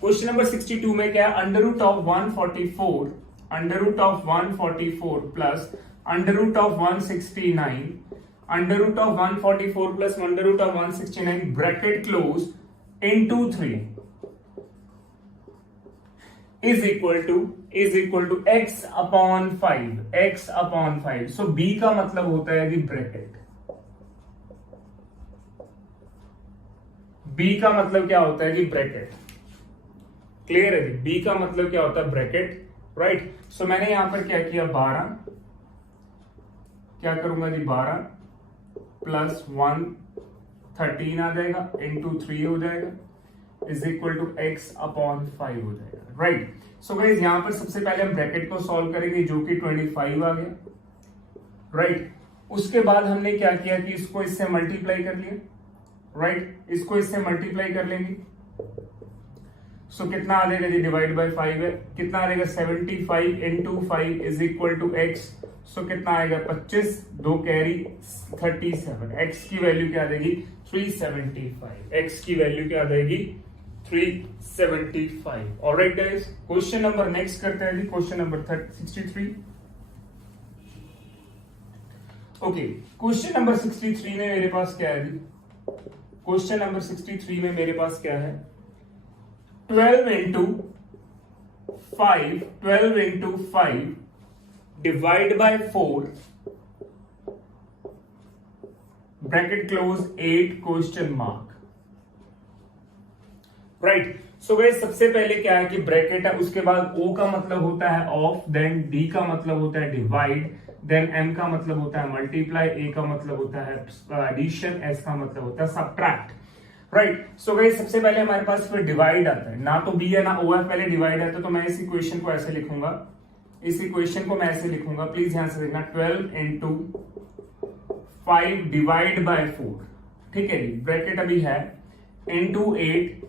क्वेश्चन नंबर 62 में क्या है, under root of 144, under root of 144 plus under root of 169, under root of 144 plus under root of 169 bracket close into 3 is equal to x upon 5, x upon 5। So b का मतलब होता है जी bracket, b का मतलब क्या होता है जी bracket, clear है जी, b का मतलब क्या होता है ब्रैकेट, राइट। सो मैंने यहां पर क्या किया 12, क्या करूंगा जी 12 प्लस 1 13 आ जाएगा इंटू 3 हो जाएगा is equal to x upon 5 हो जाएगा, राइट। सो गाइस यहां पर सबसे पहले हम ब्रैकेट को सॉल्व करेंगे जो कि 25 आ गया, राइट। उसके बाद हमने क्या किया कि इसको इससे मल्टीप्लाई कर लिया, राइट, इसको इससे मल्टीप्लाई कर लेंगे। सो कितना आ जाएगा जी डिवाइड बाय 5 है, कितना आ जाएगा 75 into 5 is equal to x. So कितना आएगा 25, 2 कैरी 37, एक्स की वैल्यू क्या आ जाएगी 375, एक्स की वैल्यू क्या आ जाएगी 375। Alright guys, question number next करते हैं जी, question number 63। Okay, question number 63 में मेरे पास क्या है जी, क्वेश्चन नंबर 63 में मेरे पास क्या है 12 into 5 divide by 4 bracket close 8 question mark, right. So guys सबसे पहले क्या है कि ब्रैकेट है, उसके बाद O का मतलब होता है ऑफ, देन D का मतलब होता है डिवाइड, देन M का मतलब होता है मल्टीप्लाई, A का मतलब होता है एडिशन, S का मतलब होता है सब्ट्रैक्ट, राइट। सो गाइस सबसे पहले हमारे पास फिर डिवाइड आता है, ना तो B है ना O है, पहले डिवाइड आता है, तो मैं इस इक्वेशन को ऐसे लिखूंगा, इस इक्वेशन को मैं ऐसे लिखूंगा, प्लीज ध्यान से देखना 12 इंटू 5 डिवाइड बाय 4, ठीक है जी, ब्रैकेट अभी है into 8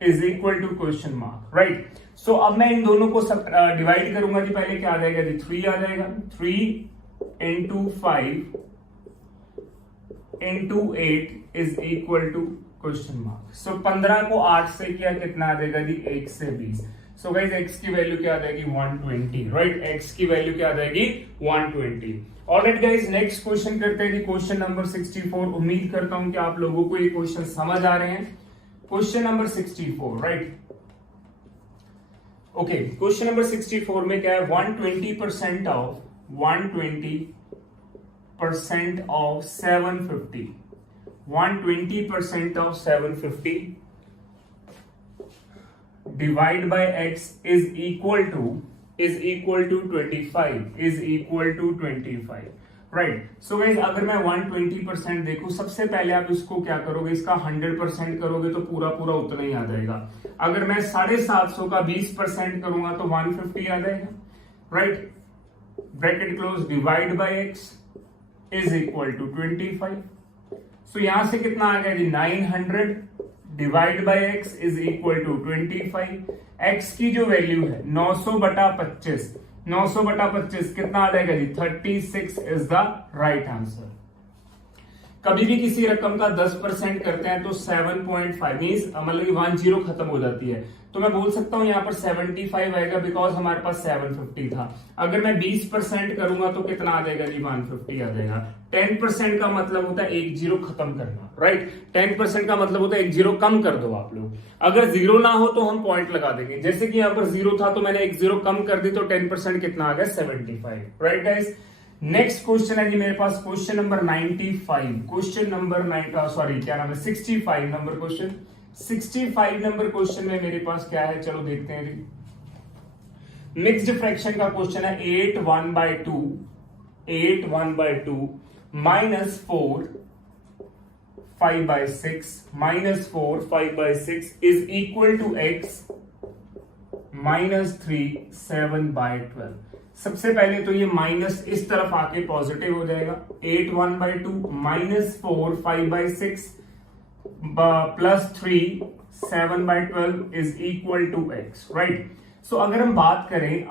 is equal to question mark, right. So अब मैं इन दोनों को सब डिवाइड करूंगा जी, पहले क्या आ जाएगा जी 3 आ जाएगा, 3 into 5 into 8 is equal to question mark. So 15 को 8 से किया कितना आ जाएगा जी 1 से 20। सो गाइस x की वैल्यू क्या आ जाएगी 120, राइट, x की वैल्यू क्या आ जाएगी 120। ऑलराइट गाइस नेक्स्ट क्वेश्चन करते हैं जी, क्वेश्चन नंबर 64। उम्मीद करता हूं कि आप लोगों को ये क्वेश्चन समझ आ रहे हैं। Question number 64, right. Okay, question number 64 में क्या है 120% of 750, 120% of 750 divide by x is equal to 25, right. So guys अगर मैं 120% देखूं, सबसे पहले आप इसको क्या करोगे, इसका 100% करोगे तो पूरा पूरा उतना ही आ जाएगा। अगर मैं 750 का 20% करूंगा तो 150 आ जाएगा, right. Bracket close divide by x is equal to 25। So यहां से कितना आ गया जी 900 divide by x is equal to 25। x की जो वैल्यू है 900 बटा 25, 900 बटा 25 कितना आ जाएगा जी 36 इज द राइट आंसर। कभी भी किसी रकम का 10% करते हैं तो 7.5 मींस मतलब 10 खत्म हो जाती है, तो मैं बोल सकता हूं यहाँ पर 75 आएगा बिकॉज हमारे पास 750 था। अगर मैं 20% करूंगा तो कितना आ जाएगा जी, 150 आ जाएगा। 10% का मतलब होता है एक जीरो खत्म करना, राइट। 10% का मतलब होता है एक जीरो कम कर दो आप लोग। अगर जीरो ना हो तो हम पॉइंट लगा देंगे, जैसे कि यहाँ पर जीरो था तो मैंने एक जीरो कम कर दी तो 10% कितना आ गया, 75, राइट गाइस। नेक्स्ट क्वेश्चन है जी मेरे पास question number 95, question number 65 number question. 65 number question में मेरे पास क्या है, चलो देखते हैं जी। मिक्स्ड फ्रैक्शन का क्वेश्चन है। 8 1/2 minus 4 5/6 minus 4 5/6 is equal to x -3 7/12। सबसे पहले तो ये माइनस इस तरफ आके पॉजिटिव हो जाएगा। 8 1/2 minus 4 5/6 plus 3 7/12 is equal to x, right. So अगर हम बात करें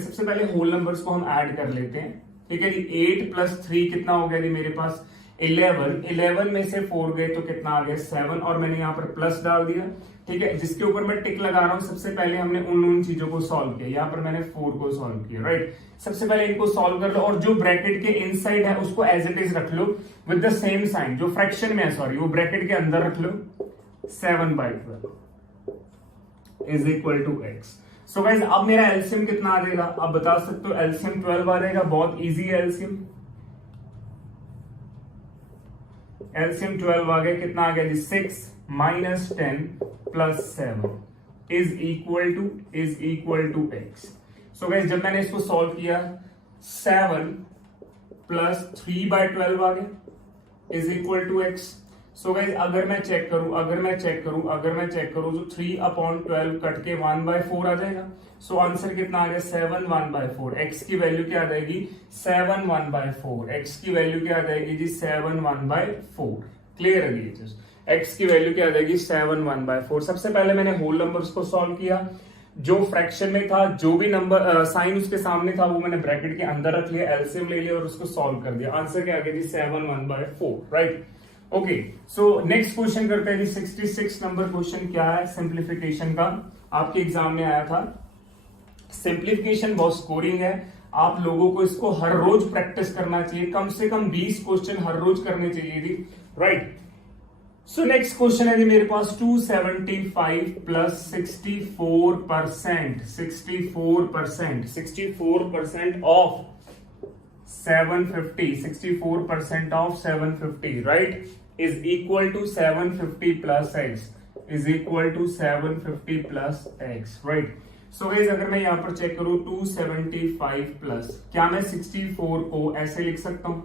सबसे पहले होल नंबर्स को हम ऐड कर लेते हैं, ठीक है जी। 8 प्लस 3 कितना हो गया जी मेरे पास 11 में से 4 गए तो कितना आ गया 7, और मैंने यहाँ पर प्लस डाल दिया, ठीक है। जिसके ऊपर मैं टिक लगा रहा हूं, सबसे पहले हमने उन चीजों को सॉल्व किया। यहाँ पर मैंने 4 को सॉल्व किया, राइट। सबसे पहले इनको सॉल्व कर लो और जो ब्रैकेट के इनसाइड है उसको एज इट इज रख लो विद द सेम साइन। जो फ्रैक्शन में है, सॉरी, वो ब्रैकेट के अंदर रख लो। 7/12 is equal to x। So guys अब मेरा एलसीएम कितना आ जाएगा, आप बता सकते हो। एलसीएम 12 आ जाएगा, बहुत इजी है एलसीएम। एलसीएम 12 आ गया, कितना आ गया जी 6 - 10 + 7 is equal to x। So guys जब मैंने इसको सॉल्व किया 7 + 3/12 आ गया is equal to x। So guys अगर मैं चेक करूं तो 3/12 कट के 1/4 आ जाएगा। सो आंसर कितना आ गया 7 1/4। x की वैल्यू क्या आ जाएगी 7 1/4। x की वैल्यू क्या आ जाएगी जी 7 1/4। क्लियर है ये चीज। x की वैल्यू क्या आ जाएगी 7 1/4। सबसे पहले मैंने होल नंबर्स को सॉल्व किया। जो फ्रैक्शन में था, जो भी नंबर साइन उसके सामने था, वो मैंने ब्रैकेट के अंदर रख लिया, एलसीएम ले लिया और उसको सॉल्व कर दिया। आंसर क्या आ गया जी 7 1/4, राइट। ओके, सो नेक्स्ट क्वेश्चन करते हैं जी। 66 नंबर क्वेश्चन क्या है, सिंप्लीफिकेशन का, आपके एग्जाम में आया था। सिंप्लीफिकेशन बहुत स्कोरिंग है, आप लोगों को इसको हर रोज प्रैक्टिस करना चाहिए। कम से कम 20 क्वेश्चन हर रोज करने चाहिए जी, राइट। सो नेक्स्ट क्वेश्चन है जी मेरे पास 275 + 64% 64% of 750 64% of 750, right, is equal to 750 + x is equal to 750 + x, right. So guys अगर मैं यहां पर चेक करूं 275 प्लस, क्या मैं 64 को ऐसे लिख सकता हूं,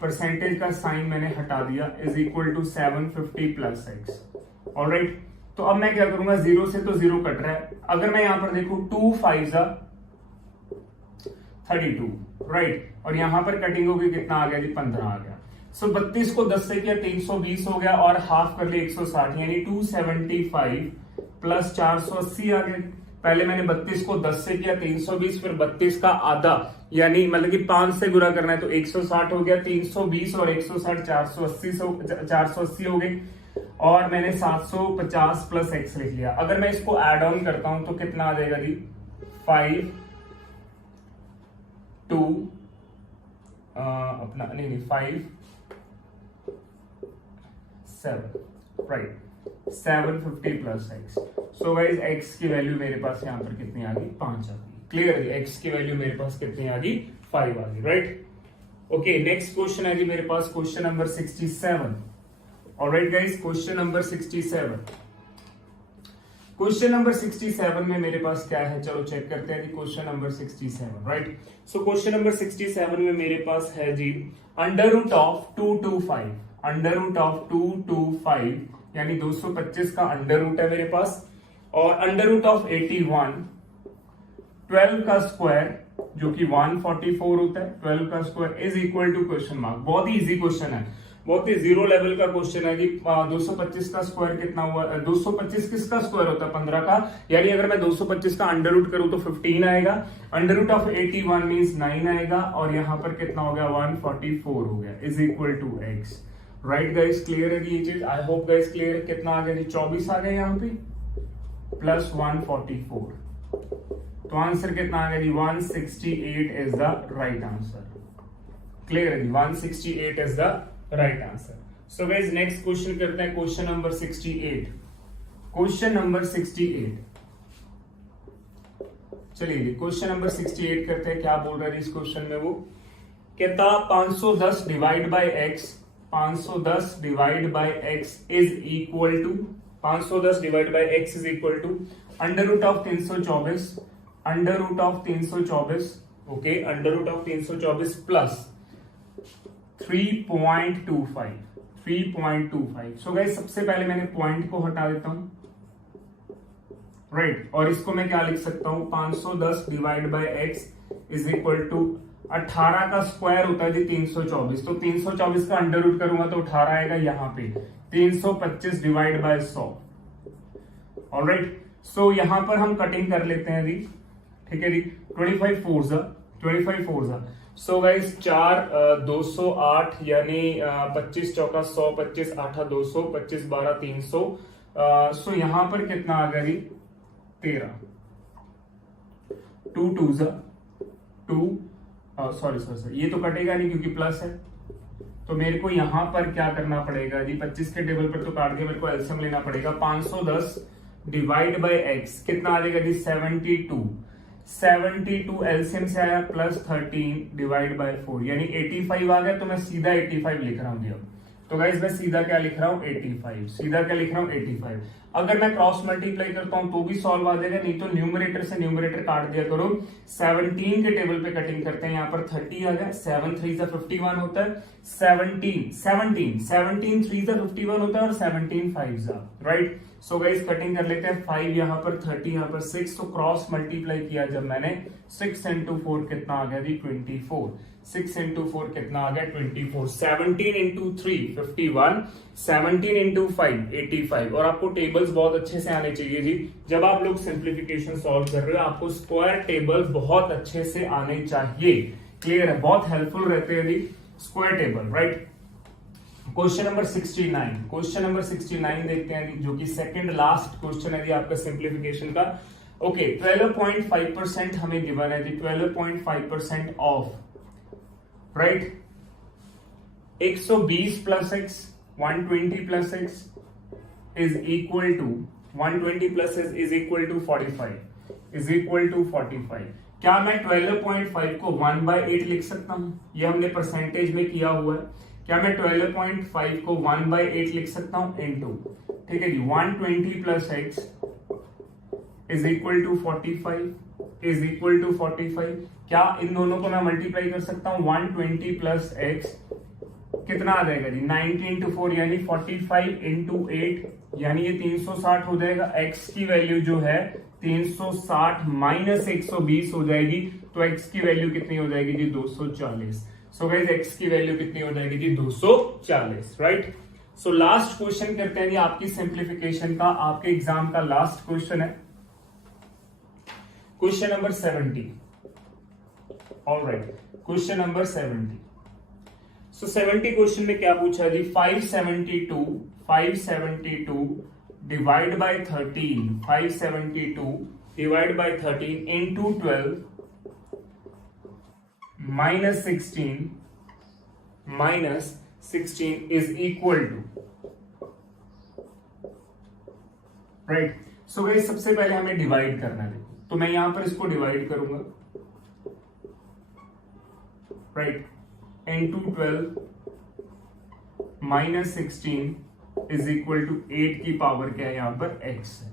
परसेंटेज का साइन मैंने हटा दिया, is equal to 750 + x, alright. तो अब मैं क्या करूंगा, 0 से तो 0 कट रहा है। अगर मैं यहां पर देखूं 2 5 32, राइट, और यहां पर कटिंग होगी, कितना आ गया जी 15 आ गया। सो 32 को 10 से किया 320 हो गया और हाफ कर लिया 160, यानी 275 + 480 आ गया। पहले मैंने 32 को 10 से किया 320, फिर 32 का आधा यानी मतलब कि 5 से गुणा करना है तो 160 हो गया। 320 और 160 480 हो गए, और मैंने 750 + x लिख लिया। अगर मैं इसको ऐड ऑन करता हूं तो कितना आ जाएगा जी 5 2 अपना नहीं 5 7, right, 750 + x। So guys x की वैल्यू मेरे पास यहां पर कितनी आ गई 5 आ गई। क्लियर है, x की वैल्यू मेरे पास कितनी आ गई 5 आ गई, राइट। ओके, नेक्स्ट क्वेश्चन है जी मेरे पास question number 67। Alright guys, question number 67। Question number 67 में मेरे पास क्या है, चलो चेक करते हैं जी। Question number 67, right. So question number 67 में मेरे पास है जी √225, √225 यानी 225 का अंडर रूट है मेरे पास, और √81 12 का स्क्वायर जो कि 144 होता है, 12 का square is equal to question mark. बहुत ही इजी क्वेश्चन है, बहुत ही जीरो लेवल का क्वेश्चन है कि 225 का स्क्वायर कितना हुआ, 225 किसका स्क्वायर होता है 15 का, यानी अगर मैं 225 का अंडर रूट करूं तो 15 आएगा, √81 मींस 9 आएगा, और यहां पर कितना हो गया 144 हो गया, is equal to x, right guys. Clear है ये चीज, आई होप गाइस क्लियर है। कितना आ गया जी 24 आ गया यहाँ पे, प्लस 144, तो आंसर कितना आ गया जी 168 is the right answer. Clear है जी, 168 is the right answer. So guys next question करते हैं, क्वेश्चन नंबर 68। क्वेश्चन नंबर 68, चलिए जी क्वेश्चन नंबर 68 करते हैं। क्या बोल रहा है इस क्वेश्चन में, वो कहता 510 divide by x, 510 divide by x is equal to, 510 divide by x is equal to under root of 324, under root of 324, okay, under root of 324 plus 3.25, 3.25। So guys सबसे पहले मैंने पॉइंट को हटा देता हूं, राइट, और इसको मैं क्या लिख सकता हूं, 510 divide by x is equal to 18 का स्क्वायर होता है जी 324, तो 324 का अंडर रूट करूंगा तो 18 आएगा यहाँ पे, 325 डिवाइड बाय 100। ऑलराइट, सो यहां पर हम कटिंग कर लेते हैं जी, ठीक है जी, 25 4 जा। सो गाइस 4 208 यानी 25 चौका 100, 25 8 200, 25 12 300। सो यहां पर कितना आ गया जी 13, 2 2 जा 2, सॉरी ये तो कटेगा नहीं क्योंकि प्लस है, तो मेरे को यहां पर क्या करना पड़ेगा जी, 25 के टेबल पर तो काट के मेरे को एलसीएम लेना पड़ेगा। 510 डिवाइड बाय एक्स कितना आ जाएगा जी 72, 72 एलसीएम से आया प्लस 13 डिवाइड बाय 4 यानी 85 आ गया, तो मैं सीधा 85 लिख रहा हूं जी। अब तो गाइस मैं सीधा क्या लिख रहा हूं 85, सीधा क्या लिख रहा हूं 85। अगर मैं क्रॉस मल्टीप्लाई करता हूं तो भी सॉल्व आ जाएगा, नहीं तो न्यूमरेटर से न्यूमरेटर काट दिया करो। 17 के टेबल पे कटिंग करते हैं, यहाँ पर 30 आ गया, 7 3 जा 51 होता है, 17 3 जा 51 होता है और 17 5 जा, राइट। सो गाइस कटिंग कर लेते हैं, 5 यहाँ पर 30 यहाँ पर 6, तो क्रॉस मल्टीप्लाई किया जब मैंने 6 into 4 कितना आ गया जी 24, 6 into 4 कितना आ गया 24, 17 into 3 51, 17 into 5 85। और आपको टेबल्स बहुत अच्छे से आने चाहिए जी, जब आप लोग सिंप्लीफिकेशन सॉल्व कर रहे हो आपको स्क्वायर टेबल्स बहुत अच्छे से आने चाहिए। क्लियर है, बहुत हेल्पफुल रहते हैं जी square table, right. Question number 69, question number 69 देखते हैं जो कि सेकंड लास्ट क्वेश्चन है जी आपका सिंप्लीफिकेशन का। ओके, 12.5% हमें गिवन है जी, 12.5% of, right, 120 plus x 120 plus x is equal to 120 plus x is equal to 45, is equal to 45। क्या मैं 12.5 को 1/8 लिख सकता हूं? ये हमने परसेंटेज में किया हुआ है। क्या मैं 12.5 को 1/8 लिख सकता हूं इनटू, ठीक है जी, 120 plus x is equal to 45, is equal to 45। क्या इन दोनों को मैं मल्टीप्लाई कर सकता हूं? 120 प्लस एक्स कितना आ जाएगा जी 90 into 4 यानी 45 into 8 यानी ये 360 हो जाएगा। x की वैल्यू जो है 360 माइनस 120 हो जाएगी, तो x की वैल्यू कितनी हो जाएगी जी 240। सो गाइस x की वैल्यू कितनी हो जाएगी जी 240, राइट। सो लास्ट क्वेश्चन करते हैं जी आपकी सिंप्लीफिकेशन का, आपके एग्जाम का लास्ट क्वेश्चन है, question number 70। Alright, question number 70। So 70 question में क्या पूछा जी, 572 divide by 13, 572 divide by 13 into 12 minus 16 is equal to, right. So guys सबसे पहले हमें डिवाइड करना है, तो मैं यहां पर इसको डिवाइड करूंगा, right, into 12 minus 16 is equal to 8 की पावर क्या है यहाँ पर x है,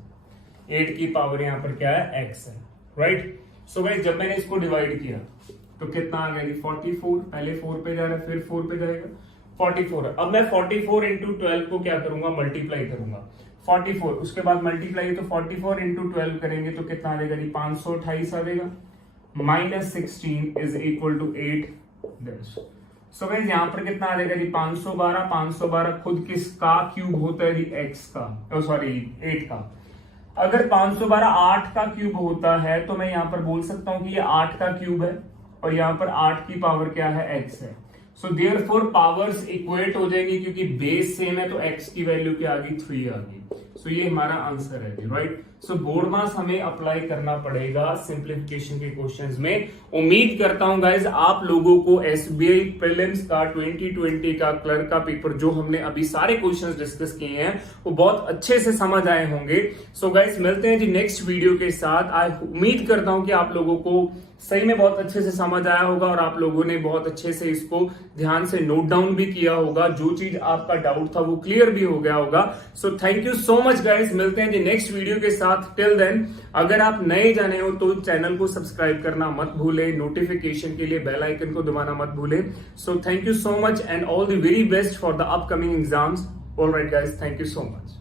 8 की पावर यहाँ पर क्या है x है, राइट। सो गाइस जब मैंने इसको डिवाइड किया तो कितना आ गया जी 44, पहले 4 पे जा रहा है फिर 4 पे जाएगा 44। अब मैं 44 into 12 को क्या करूंगा, मल्टीप्लाई करूंगा 44, उसके बाद मल्टीप्लाई, तो 44 into 12 करेंगे तो कितना आ जाएगा जी 528 आ जाएगा, minus 16 is equal to 8। So guys यहां पर कितना आ जाएगा जी 512, 512 खुद किसका क्यूब होता है जी x का, सॉरी 8 का। अगर 512 8 का क्यूब होता है तो मैं यहां पर बोल सकता हूं कि ये 8 का क्यूब है और यहां पर 8 की पावर क्या है x है। सो देयरफॉर पावर्स इक्वेट हो जाएंगी, क्योंकि बेस सेम है तो x की वैल्यू क्या आ गई 3 आ गई। सो ये हमारा आंसर है, राइट। सो बोर्ड मास हमें अप्लाई करना पड़ेगा सिंप्लीफिकेशन के क्वेश्चंस में। उम्मीद करता हूं गाइज आप लोगों को एसबीआई प्रीलिम्स का 2020 का क्लर्क का पेपर जो हमने अभी सारे क्वेश्चंस डिस्कस किए हैं वो बहुत अच्छे से समझ आए होंगे। सो गाइज मिलते हैं जी नेक्स्ट वीडियो के साथ। आई उम्मीद करता हूं कि आप लोगों को सही में बहुत अच्छे से समझ आया होगा और आप लोगों ने बहुत अच्छे से इसको ध्यान से नोट डाउन भी किया होगा। जो चीज आपका डाउट था वो क्लियर भी हो गया होगा। So thank you so much guys. मिलते हैं जी नेक्स्ट वीडियो के साथ। टिल देन अगर आप नए जाने हो तो चैनल को सब्सक्राइब करना मत भूलें, नोटिफिकेशन के लिए बेल आइकन को दबाना मत भूलें। So thank you so much and all the very best for the upcoming exams. Alright guys, thank you so much.